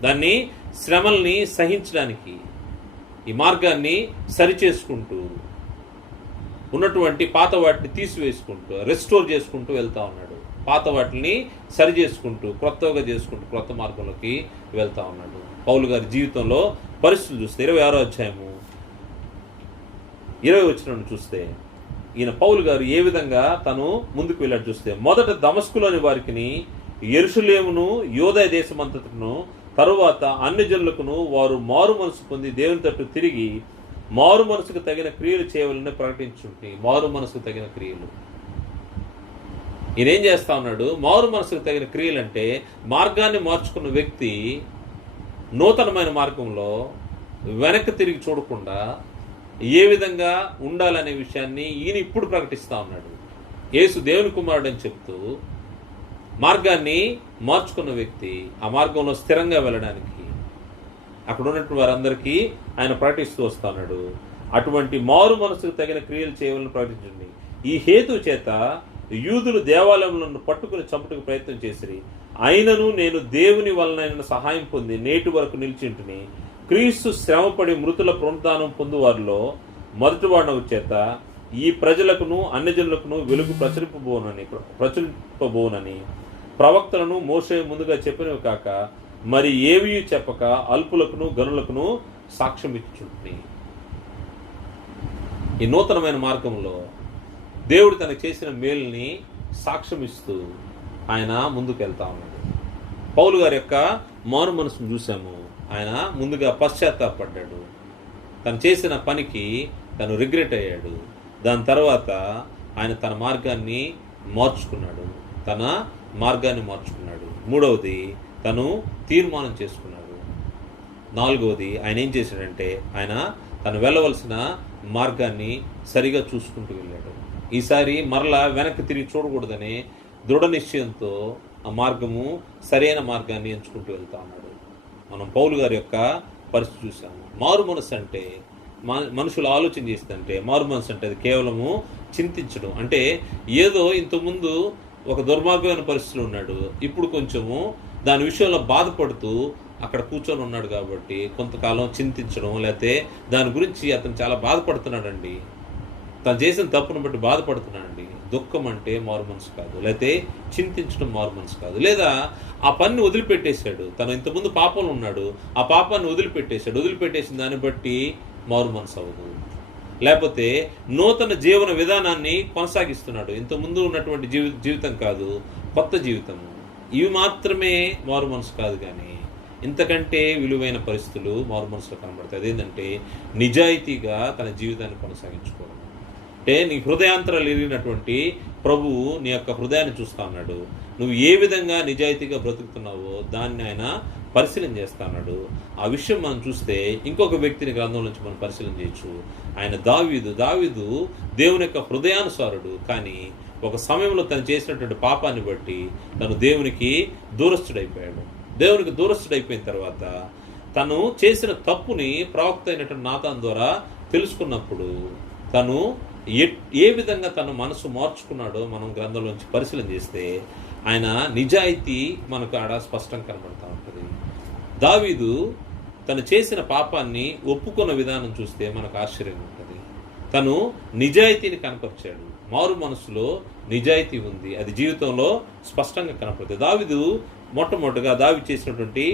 దాన్ని శ్రమల్ని సహించడానికి ఈ మార్గాన్ని సరిచేసుకుంటూ ఉన్నటువంటి పాత వాటిని తీసివేసుకుంటూ రెస్టోర్ చేసుకుంటూ వెళ్తా ఉన్నాడు. పాత వాటిని సరి చేసుకుంటూ క్రొత్తగా చేసుకుంటూ క్రొత్త మార్గంలోకి వెళ్తా ఉన్నాడు. పౌలు గారి జీవితంలో పరిస్థితులు చూస్తే 26వ అధ్యాయము 20 వచనం చూస్తే, ఈయన పౌలు గారు ఏ విధంగా తను ముందుకు వెళ్ళాడు చూస్తే, మొదట దమస్కులోని వారికి యెరూషలేమును యూదయ దేశమంతటను తరువాత అన్ని జనులకును వారు మారు మనసు పొంది దేవుని తట్టు తిరిగి మారు మనసుకు తగిన క్రియలు చేయవాలని ప్రకటించుంటే, మారు మనసుకు తగిన క్రియలు ఈయనేం చేస్తా ఉన్నాడు? మారు మనసుకు తగిన క్రియలు అంటే, మార్గాన్ని మార్చుకున్న వ్యక్తి నూతనమైన మార్గంలో వెనక్కి తిరిగి చూడకుండా ఏ విధంగా ఉండాలనే విషయాన్ని ఈయన ఇప్పుడు ప్రకటిస్తా ఉన్నాడు. యేసు దేవుని కుమారుడు అని చెప్తూ మార్గాన్ని మార్చుకున్న వ్యక్తి ఆ మార్గంలో స్థిరంగా వెళ్ళడానికి అక్కడ ఉన్నటువంటి వారందరికీ ఆయన ప్రకటిస్తూ వస్తున్నాడు. అటువంటి మారు మనసుకు తగిన క్రియలు చేయవాలని ప్రకటించండి. ఈ హేతు చేత యూదులు దేవాలయంలో పట్టుకుని చంపుటకు ప్రయత్నం చేసిరి. అయినను నేను దేవుని వలన సహాయం పొంది నేటి వరకు నిలిచింటుని. క్రీస్తు శ్రమపడి మృతుల పునరుద్ధానం పొందువారిలో మొదటివాడవు చేత ఈ ప్రజలకును అన్యజనులకును వెలుగు ప్రచురింపబోనని ప్రవక్తలను మోషే ముందుగా చెప్పినవి కాక మరి ఏవి చెప్పక అల్పులకును గనులకును సాక్ష్యం ఇచ్చుంటుంది. ఈ నూతనమైన మార్గంలో దేవుడు తనకు చేసిన మేలుని సాక్ష్యం ఇస్తూ ఆయన ముందుకు వెళ్తా ఉన్నాడు. పౌలు గారి యొక్క మారు మనసును చూసాము. ఆయన ముందుగా పశ్చాత్తాపడ్డాడు. తను చేసిన పనికి తను రిగ్రెట్ అయ్యాడు. దాని తర్వాత ఆయన తన మార్గాన్ని మార్చుకున్నాడు. మూడవది తను తీర్మానం చేసుకున్నాడు. నాలుగవది ఆయన ఏం చేశాడంటే, ఆయన తను వెళ్ళవలసిన మార్గాన్ని సరిగా చూసుకుంటూ వెళ్ళాడు. ఈసారి మరలా వెనక్కి తిరిగి చూడకూడదనే దృఢ నిశ్చయంతో ఆ మార్గము సరైన మార్గాన్ని ఎంచుకుంటూ వెళ్తా ఉన్నాడు. మనం పౌలు గారి యొక్క పరిస్థితి చూసాము. మారు మనసు అంటే మనుషులు ఆలోచన చేస్తుంటే, మారు మనసు అంటే అది కేవలము చింతించడం. అంటే ఏదో ఇంతకుముందు ఒక దుర్మార్గమైన పరిస్థితిలో ఉన్నాడు, ఇప్పుడు కొంచెము దాని విషయంలో బాధపడుతూ అక్కడ కూర్చొని ఉన్నాడు కాబట్టి కొంతకాలం చింతించడం, లేకపోతే దాని గురించి అతను చాలా బాధపడుతున్నాడండి. తను చేసిన తప్పును బట్టి బాధపడుతున్నాడండి. దుఃఖం అంటే మారు మనసు కాదు, లేకపోతే చింతించడం మారు మనసు కాదు. లేదా ఆ పనిని వదిలిపెట్టేశాడు. తను ఇంతకుముందు పాపంలో ఉన్నాడు, ఆ పాపాన్ని వదిలిపెట్టేసిన దాన్ని బట్టి మారు మనసు అవ్వదు. లేకపోతే నూతన జీవన విధానాన్ని కొనసాగిస్తున్నాడు. ఇంతకుముందు ఉన్నటువంటి జీవితం కాదు, కొత్త జీవితము. ఇవి మాత్రమే మారు మనసు కాదు, కానీ ఇంతకంటే విలువైన పరిస్థితులు మారు మనసులో కనబడతాయి. అదేంటంటే నిజాయితీగా తన జీవితాన్ని కొనసాగించుకోవడం. అంటే నీ హృదయాంతరాలు ఎరిగినటువంటి ప్రభువు నీ యొక్క హృదయాన్ని చూస్తా ఉన్నాడు. నువ్వు ఏ విధంగా నిజాయితీగా బ్రతుకుతున్నావో దాన్ని ఆయన పరిశీలన చేస్తా ఉన్నాడు. ఆ విషయం మనం చూస్తే ఇంకొక వ్యక్తిని గ్రంథం నుంచి మనం పరిశీలన చేయొచ్చు. ఆయన దావీదు దేవుని యొక్క హృదయానుసారుడు, కానీ ఒక సమయంలో తను చేసినటువంటి పాపాన్ని బట్టి తను దేవునికి దూరస్తుడైపోయాడు. దేవునికి దూరస్తుడైపోయిన తర్వాత తను చేసిన తప్పుని ప్రవక్త అయినటువంటి నాతాన్ ద్వారా తెలుసుకున్నప్పుడు తను ఏ విధంగా తన మనసు మార్చుకున్నాడో మనం గ్రంథంలోంచి పరిశీలన చేస్తే ఆయన నిజాయితీ మనకు ఆడ స్పష్టంగా కనబడతా ఉంటుంది. దావీదు తను చేసిన పాపాన్ని ఒప్పుకున్న విధానం చూస్తే మనకు ఆశ్చర్యంగా ఉంటుంది. తను నిజాయితీని కనపరిచాడు. మారు మనసులో నిజాయితీ ఉంది, అది జీవితంలో స్పష్టంగా కనపడుతుంది. దావీదు మొట్టమొదటిగా దావీదు చేసినటువంటి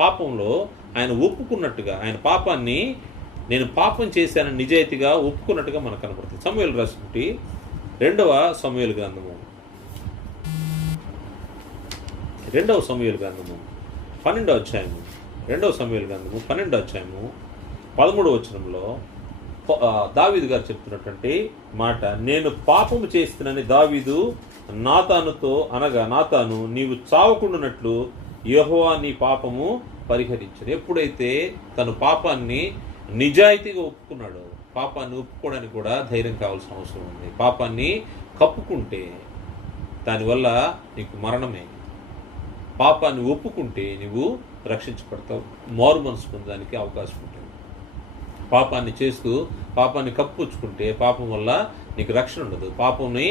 పాపంలో ఆయన ఒప్పుకున్నట్టుగా, ఆయన పాపాన్ని నేను పాపం చేశానని నిజాయితీగా ఒప్పుకున్నట్టుగా మనకు కనపడుతుంది. సమూయేలు రాసినటువంటి 2వ సమూయేలు గ్రంథము 12వ అధ్యాయము 2వ సమూయేలు గ్రంథము 12వ అధ్యాయము 13వ వచనంలో దావీదు గారు చెప్తున్నటువంటి మాట, నేను పాపము చేస్తున్నానని దావీదు నాతానుతో అనగా, నాతాను నీవు చావకుండానట్లు యెహోవా నీ పాపము పరిహరించాడు. ఎప్పుడైతే తను పాపాన్ని నిజాయితీగా ఒప్పుకున్నాడో, పాపాన్ని ఒప్పుకోవడానికి కూడా ధైర్యం కావాల్సిన అవసరం ఉంది. పాపాన్ని కప్పుకుంటే దానివల్ల నీకు మరణమే. పాపాన్ని ఒప్పుకుంటే నువ్వు రక్షించబడతావు, మారు మనసు పొందడానికి అవకాశం ఉంటుంది. పాపాన్ని చేస్తూ పాపాన్ని కప్పుచ్చుకుంటే పాపం వల్ల నీకు రక్షణ ఉండదు. పాపంని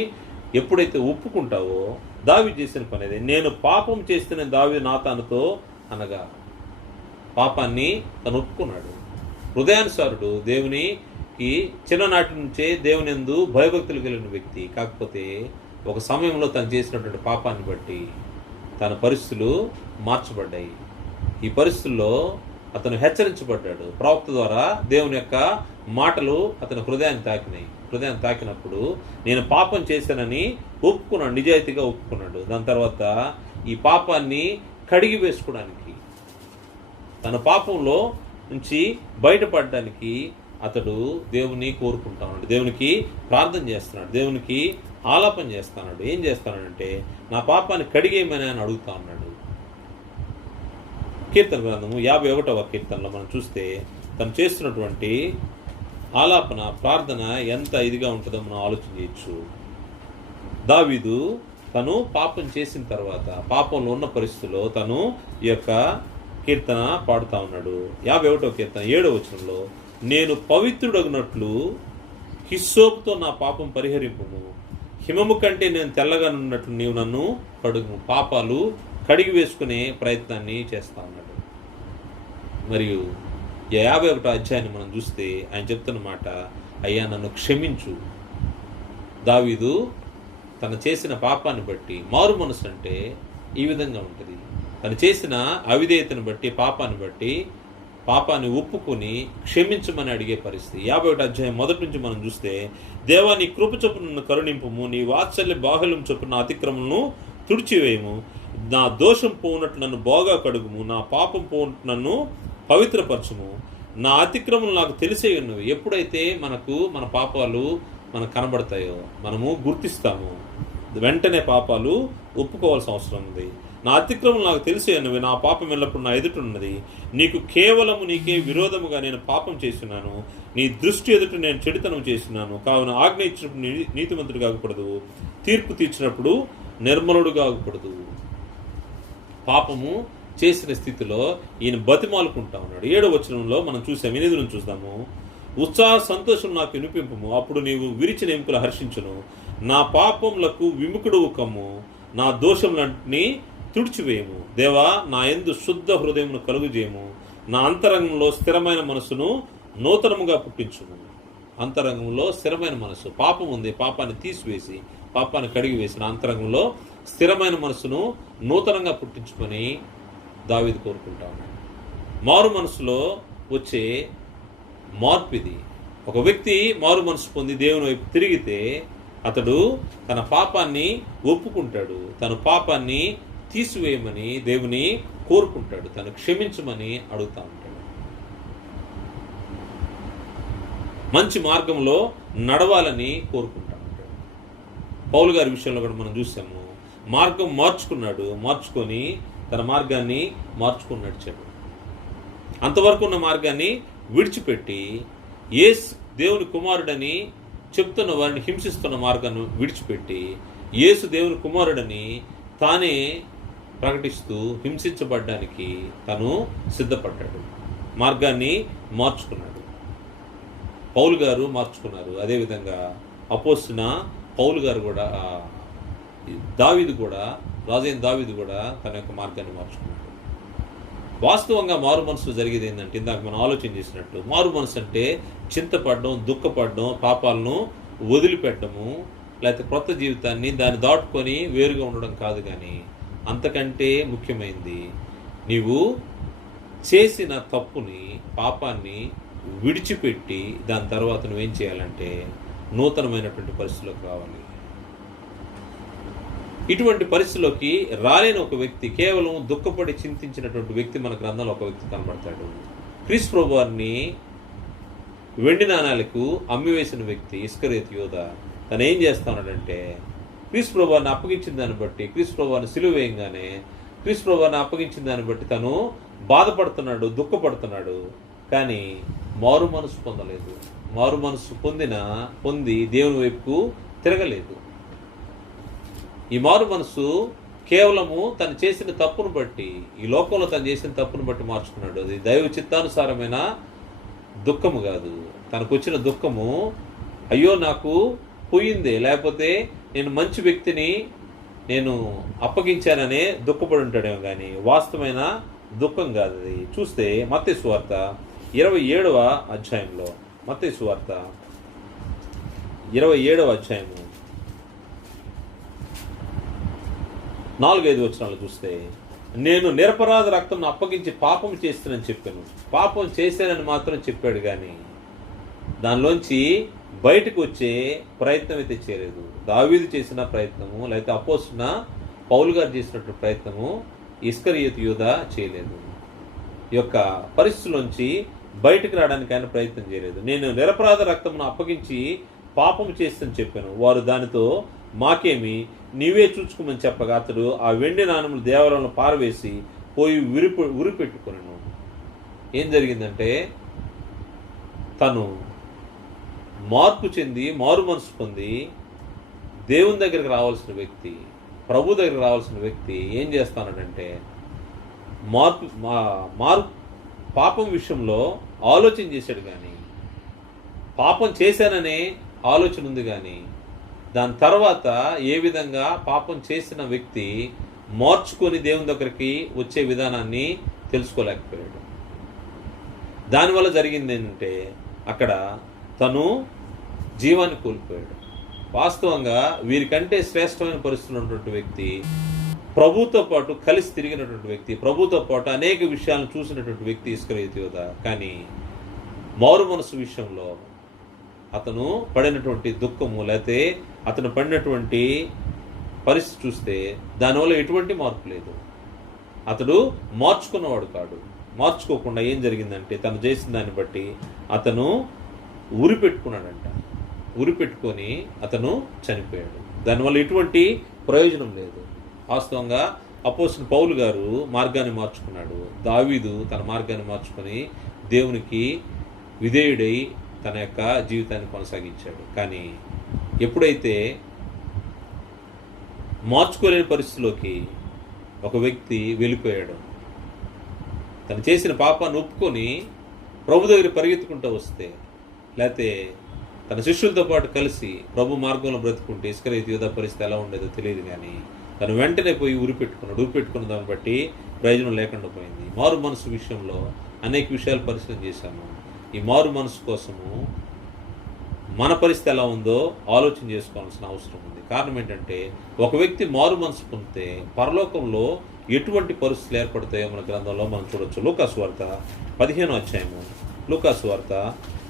ఎప్పుడైతే ఒప్పుకుంటావో, దావీదు చేసిన పని అదే. నేను పాపం చేస్తున్న దావీదు నాతానుతో అనగా, పాపాన్ని తను ఒప్పుకున్నాడు. హృదయానుసారుడు, దేవునికి చిన్ననాటి నుంచే దేవుని యందు భయభక్తులు కలిగిన వ్యక్తి. కాకపోతే ఒక సమయంలో తను చేసినటువంటి పాపాన్ని బట్టి తన పరిస్థితులు మార్చబడ్డాయి. ఈ పరిస్థితుల్లో అతను హెచ్చరించబడ్డాడు. ప్రవక్త ద్వారా దేవుని యొక్క మాటలు అతని హృదయాన్ని తాకినప్పుడు నేను పాపం చేశానని ఒప్పుకున్నాడు, నిజాయితీగా ఒప్పుకున్నాడు. దాని తర్వాత ఈ పాపాన్ని కడిగి వేసుకోవడానికి, తన పాపంలో నుంచి బయటపడడానికి అతడు దేవుని కోరుకుంటా ఉన్నాడు, దేవునికి ప్రార్థన చేస్తున్నాడు, దేవునికి ఆలాపన చేస్తున్నాడు. ఏం చేస్తున్నాడంటే నా పాపాన్ని కడిగేయమని ఆయన అడుగుతా ఉన్నాడు. కీర్తన గ్రంథము 51వ కీర్తనలో మనం చూస్తే తను చేస్తున్నటువంటి ఆలాపన, ప్రార్థన ఎంత ఇదిగా ఉంటుందో మనం ఆలోచన చేయొచ్చు. దావీదు తను పాపం చేసిన తర్వాత, పాపంలో ఉన్న పరిస్థితుల్లో తను ఈ యొక్క కీర్తన పాడుతా ఉన్నాడు. 51వ కీర్తన 7వ వచనంలో, నేను పవిత్రుడగినట్లు హిస్సోపుతో నా పాపం పరిహరింపుము, హిమము కంటే నేను తెల్లగా ఉన్నట్లు నీవు నన్ను కడుగు. పాపాలు కడిగి వేసుకునే ప్రయత్నాన్ని చేస్తా ఉన్నాడు. మరియు 51వ అధ్యాయాన్ని మనం చూస్తే ఆయన చెప్తున్న మాట, అయ్యా నన్ను క్షమించు. దావీదు తను చేసిన పాపాన్ని బట్టి, మారు మనసు అంటే ఈ విధంగా ఉంటుంది. తను చేసిన అవిధేయతను బట్టి, పాపాన్ని బట్టి, పాపాన్ని ఒప్పుకొని క్షమించమని అడిగే పరిస్థితి. 51వ అధ్యాయం మొదటి నుంచి మనం చూస్తే, దేవా నీ కృప చొప్పున నన్ను కరుణింపుము, నీ వాత్సల్య బాహుల్యం చొప్పున అతిక్రమలను తుడిచివేయము, నా దోషం పోనట్టు నన్ను బాగా కడుగుము, నా పాపం పోనట్టు నన్ను పవిత్రపరచుము, నా అతిక్రమలు నాకు తెలిసే ఉన్నవి. ఎప్పుడైతే మన పాపాలు మనకు కనబడతాయో, మనము గుర్తిస్తాము, వెంటనే పాపాలు ఒప్పుకోవాల్సిన అవసరం ఉంది. నా అతిక్రమం నాకు తెలిసే ఉన్నవి, నా పాపం ఎల్లప్పుడు నా ఎదుట ఉన్నది. నీకే విరోధముగా నేను పాపం చేస్తున్నాను, నీ దృష్టి ఎదుట నేను చెడుతనం చేస్తున్నాను. కావున ఆజ్ఞ ఇచ్చినప్పుడు నీతిమంతుడు కాకూడదు, తీర్పు తీర్చినప్పుడు నిర్మలుడు కాకూడదు. పాపము చేసిన స్థితిలో ఈయన బతిమాలుకుంటా ఉన్నాడు. 7వ వచనంలో మనం చూసాం, 8 నుంచి చూద్దాము. ఉత్సాహ సంతోషం నాకు వినిపింపము, అప్పుడు నీవు విరిచిన ఎముకలు హర్షించును, నా పాపములకు విముఖుడు కమ్ము, నా దోషములన్నింటినీ తుడిచివేయము. దేవా, నా యందు శుద్ధ హృదయమును కలుగుజేయము, నా అంతరంగంలో స్థిరమైన మనసును నూతనముగా పుట్టించుము. అంతరంగంలో స్థిరమైన మనసు, పాపం ఉంది, పాపాన్ని తీసివేసి పాపాన్ని కడిగివేసి నా అంతరంగంలో స్థిరమైన మనసును నూతనంగా పుట్టించుకొని దావీదు కోరుకుంటాను. మారు మనసులో వచ్చే మార్పు ఇది. ఒక వ్యక్తి మారు మనసు పొంది దేవుని వైపు తిరిగితే అతడు తన పాపాన్ని ఒప్పుకుంటాడు, తన పాపాన్ని తీసివేయమని దేవుని కోరుకుంటాడు, తను క్షమించమని అడుగుతా ఉంటాడు. మంచి మార్గంలో నడవాలని కోరుకుంటా ఉంటాడు. పౌలు గారి విషయంలో కూడా మనం చూసాము. మార్గం మార్చుకొని తన మార్గాన్ని మార్చుకుని నడిచాడు. అంతవరకు ఉన్న మార్గాన్ని విడిచిపెట్టి యేసు దేవుని కుమారుడని చెప్తున్న వారిని హింసిస్తున్న మార్గాన్ని విడిచిపెట్టి యేసు దేవుని కుమారుడని తానే ప్రకటిస్తూ హింసించబడ్డానికి తను సిద్ధపడ్డాడు. మార్గాన్ని మార్చుకున్నాడు. పౌలు గారు మార్చుకున్నారు. అదేవిధంగా అపోస్తున్న పౌలు గారు కూడా, దావీదు కూడా, రాజైన దావీదు కూడా తన యొక్క మార్గాన్ని మార్చుకున్నాడు. వాస్తవంగా మారు మనసు జరిగేది ఏంటంటే, ఇందాక మనం ఆలోచన చేసినట్టు, మారు మనసు అంటే చింతపడడం, దుఃఖపడడం, పాపాలను వదిలిపెట్టడము, లేకపోతే కొత్త జీవితాన్ని దాన్ని దాటుకొని వేరుగా ఉండడం కాదు. కానీ అంతకంటే ముఖ్యమైనది, నీవు చేసిన తప్పుని, పాపాన్ని విడిచిపెట్టి దాని తర్వాత నువ్వేం చేయాలంటే నూతనమైనటువంటి పరిస్థితిలోకి రావాలి. ఇటువంటి పరిస్థితిలోకి రాలేని ఒక వ్యక్తి, కేవలం దుఃఖపడి చింతించినటువంటి వ్యక్తి మన గ్రంథంలో ఒక వ్యక్తి కనబడతాడు. క్రీస్తు ప్రభువారిని వెండి నాణాలకు అమ్మివేసిన వ్యక్తి ఇస్కరియోతు యూద తను ఏం చేస్తున్నాడంటే, క్రీస్తు ప్రభువారిని అప్పగించిన దాన్ని బట్టి, క్రీస్తు ప్రభువారిని సిలువ వేయంగానే క్రీస్తు ప్రభువారిని అప్పగించిన దాన్ని బట్టి తను బాధపడుతున్నాడు, దుఃఖపడుతున్నాడు. కానీ మారు మనసు పొందలేదు. మారు మనసు పొంది దేవుని వైపుకు తిరగలేదు. ఈ మారు మనసు కేవలము తను చేసిన తప్పును బట్టి, ఈ లోకంలో తను చేసిన తప్పును బట్టి మార్చుకున్నాడు. అది దైవ చిత్తానుసారమైన దుఃఖము కాదు. తనకు వచ్చిన దుఃఖము, అయ్యో నాకు పోయిందే, లేకపోతే నేను మంచి వ్యక్తిని నేను అప్పగించాననే దుఃఖపడి ఉంటాడేమో, కానీ వాస్తవమైన దుఃఖం కాదు అది. చూస్తే మత్తయి సువార్త 27వ అధ్యాయంలో, మత్తయి సువార్త 27వ అధ్యాయము 4-5 వచనాలు చూస్తే, నేను నిరపరాధ రక్తం అప్పగించి పాపం చేస్తానని చెప్పాను. పాపం చేశానని మాత్రం చెప్పాడు, కానీ దానిలోంచి బయటకు వచ్చే ప్రయత్నం అయితే చేయలేదు. దావీదు చేసిన ప్రయత్నము, లేకపోతే అపోస్తున్న పౌలు గారు చేసినట్టు ప్రయత్నము ఇస్కరియోతు యూద చేయలేదు. ఈ యొక్క పరిస్థితుల్లోంచి బయటకు రావడానికి ఆయన ప్రయత్నం చేయలేదు. నేను నిరపరాధ రక్తమును అప్పగించి పాపం చేస్తని చెప్పాను. వారు దానితో మాకేమి, నీవే చూచుకోమని చెప్పగా అతడు ఆ వెండి నాణములు దేవాలయంలో పారవేసి పోయి ఉరిపెట్టుకున్నాను. ఏం జరిగిందంటే, తను మార్పు చెంది మారు మనసు పొంది దేవుని దగ్గరికి రావాల్సిన వ్యక్తి, ప్రభు దగ్గరికి రావాల్సిన వ్యక్తి ఏం చేస్తానంటే, పాపం విషయంలో ఆలోచన చేశాడు, కానీ పాపం చేశాననే ఆలోచన ఉంది, కానీ దాని తర్వాత ఏ విధంగా పాపం చేసిన వ్యక్తి మార్చుకొని దేవుని దగ్గరికి వచ్చే విధానాన్ని తెలుసుకోలేకపోయాడు. దానివల్ల జరిగింది ఏంటంటే, అక్కడ తను జీవాన్ని కోల్పోయాడు. వాస్తవంగా వీరికంటే శ్రేష్టమైన పరిస్థితులు ఉన్నటువంటి వ్యక్తి, ప్రభుతో పాటు కలిసి తిరిగినటువంటి వ్యక్తి, ప్రభుతో పాటు అనేక విషయాలను చూసినటువంటి వ్యక్తి ఇస్కరియోతు యూద. కానీ మారు మనసు విషయంలో అతను పడినటువంటి దుఃఖము, లేకపోతే అతను పడినటువంటి పరిస్థితి చూస్తే దానివల్ల ఎటువంటి మార్పు లేదు. అతడు మార్చుకున్నవాడు కాడు. మార్చుకోకుండా ఏం జరిగిందంటే, తను చేసిన దాన్ని బట్టి అతను ఉరిపెట్టుకున్నాడంట. ఉరిపెట్టుకొని అతను చనిపోయాడు. దానివల్ల ఎటువంటి ప్రయోజనం లేదు. వాస్తవంగా అపోస్తలుడైన పౌలు గారు మార్గాన్ని మార్చుకున్నాడు. దావీదు తన మార్గాన్ని మార్చుకొని దేవునికి విధేయుడై తన యొక్క జీవితాన్ని కొనసాగించాడు. కానీ ఎప్పుడైతే మార్చుకోలేని పరిస్థితిలోకి ఒక వ్యక్తి వెళ్ళిపోయాడు, తను చేసిన పాపాన్ని ఒప్పుకొని ప్రభు దగ్గర పరిగెత్తుకుంటూ వస్తే, లేకపోతే తన శిష్యులతో పాటు కలిసి ప్రభు మార్గంలో బ్రతుకుంటే ఇస్కరియోతు యూద పరిస్థితి ఎలా ఉండేదో తెలియదు. కానీ కానీ వెంటనే పోయి ఉరిపెట్టుకున్న దాన్ని బట్టి ప్రయోజనం లేకుండా పోయింది. మారు మనసు విషయంలో అనేక విషయాలు పరిశీలన చేశాము. ఈ మారు మనసు కోసము మన పరిస్థితి ఎలా ఉందో ఆలోచన చేసుకోవాల్సిన అవసరం ఉంది. కారణం ఏంటంటే, ఒక వ్యక్తి మారు మనసు పొందితే పరలోకంలో ఎటువంటి పరిస్థితులు ఏర్పడతాయో మన గ్రంథంలో మనం చూడొచ్చు. లూకాసు వార్త 15వ అధ్యాయము, లూకాసు వార్త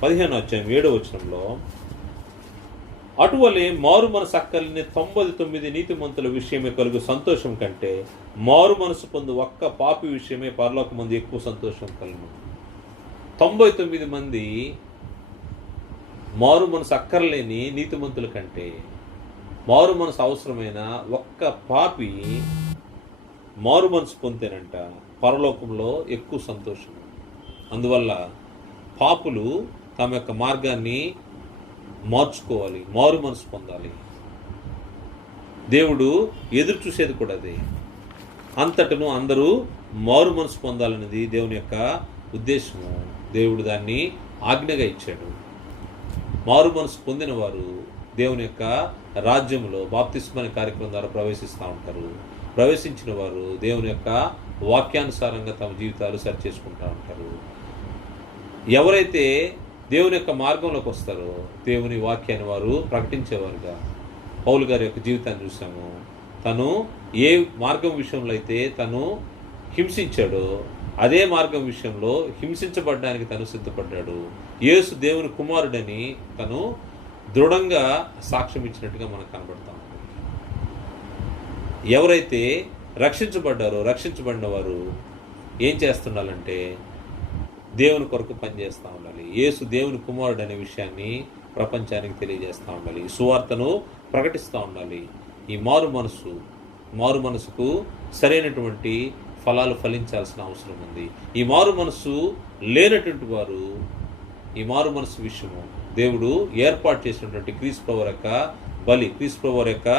15వ అధ్యాయం 7వ వచనంలో, అటువలే మారు మనసు అక్కర్లేని 99 నీతిమంతుల విషయమే కలుగు సంతోషం కంటే మారు మనసు పొందు ఒక్క పాపి విషయమే పరలోకమందు ఎక్కువ సంతోషం కలుగు. 99 మంది మారు మనసు అక్కర్లేని నీతిమంతుల కంటే మారు మనసు అవసరమైన ఒక్క పాపి మారు మనసు పొందేనంట పరలోకంలో ఎక్కువ సంతోషం. అందువల్ల పాపులు తమ యొక్క మార్గాన్ని మార్చుకోవాలి, మారు మనసు పొందాలి. దేవుడు ఎదురు చూసేది కూడా అదే. అంతటను అందరూ మారు మనసు పొందాలనేది దేవుని యొక్క ఉద్దేశము. దేవుడు దాన్ని ఆజ్ఞగా ఇచ్చాడు. మారు మనసు పొందిన వారు దేవుని యొక్క రాజ్యంలో బాప్తిస్మ కార్యక్రమం ద్వారా ప్రవేశిస్తూ ఉంటారు. ప్రవేశించిన వారు దేవుని యొక్క వాక్యానుసారంగా తమ జీవితాలు సరి చేసుకుంటూ ఉంటారు. ఎవరైతే దేవుని యొక్క మార్గంలోకి వస్తారో దేవుని వాక్యాన్ని వారు ప్రకటించేవారుగా పౌలు గారి యొక్క జీవితాన్ని చూసాము. తను ఏ మార్గం విషయంలో అయితే తను హింసించాడో అదే మార్గం విషయంలో హింసించబడ్డానికి తను సిద్ధపడ్డాడు. యేసు దేవుని కుమారుడని తను దృఢంగా సాక్ష్యం ఇచ్చినట్టుగా మనకు కనబడతాం. ఎవరైతే రక్షించబడ్డారో రక్షించబడిన వారు ఏం చేస్తుండాలంటే దేవుని కొరకు పనిచేస్తూ ఉండాలి. యేసు దేవుని కుమారుడు అనే విషయాన్ని ప్రపంచానికి తెలియజేస్తూ ఉండాలి. సువార్తను ప్రకటిస్తూ ఉండాలి. ఈ మారు మనసుకు సరైనటువంటి ఫలాలు ఫలించాల్సిన అవసరం ఉంది. ఈ మారు మనసు లేనటువంటి వారు ఈ మారు మనసు విషయము దేవుడు ఏర్పాటు చేసినటువంటి క్రీస్తు ప్రభువు యొక్క బలి, క్రీస్తు ప్రభువు యొక్క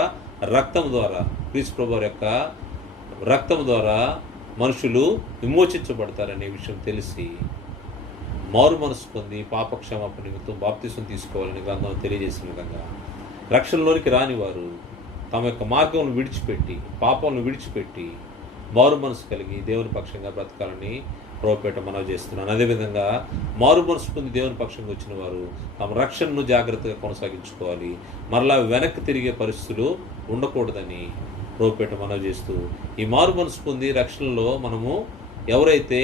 రక్తము ద్వారా మనుషులు విమోచించబడతారనే విషయం తెలిసి మారు మనసు పొంది పాపక్షమాపణ నిమిత్తం బాప్తిసం తీసుకోవాలని గ్రంథం తెలియజేసిన విధంగా రక్షణలోనికి రాని వారు తమ యొక్క మార్గంను విడిచిపెట్టి పాపంను విడిచిపెట్టి మారు మనసు కలిగి దేవుని పక్షంగా బ్రతకాలని ప్రభుపేట మనవి చేస్తున్నాను. అదేవిధంగా మారు మనసు పొంది దేవుని పక్షంగా వచ్చిన వారు తమ రక్షణను జాగ్రత్తగా కొనసాగించుకోవాలి. మరలా వెనక్కి తిరిగే పరిస్థితులు ఉండకూడదని ప్రభుపేట మనవి చేస్తూ, ఈ మారు మనసు పొంది రక్షణలో మనము ఎవరైతే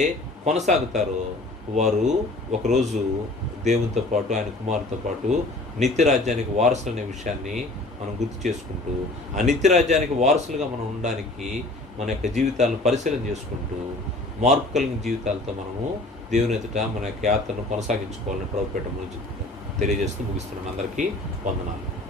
కొనసాగుతారో వారు ఒకరోజు దేవునితో పాటు ఆయన కుమారుతో పాటు నిత్య రాజ్యానికి వారసులు అనే విషయాన్ని మనం గుర్తు చేసుకుంటూ ఆ నిత్య రాజ్యానికి వారసులుగా మనం ఉండడానికి మన యొక్క జీవితాలను పరిశీలన చేసుకుంటూ మార్పు కలిగిన జీవితాలతో మనము దేవుని ఎదుట మన యొక్క యాత్రను కొనసాగించుకోవాలని ప్రభుపేట తెలియజేస్తూ ముగిస్తున్నాను. అందరికీ వందనాలు.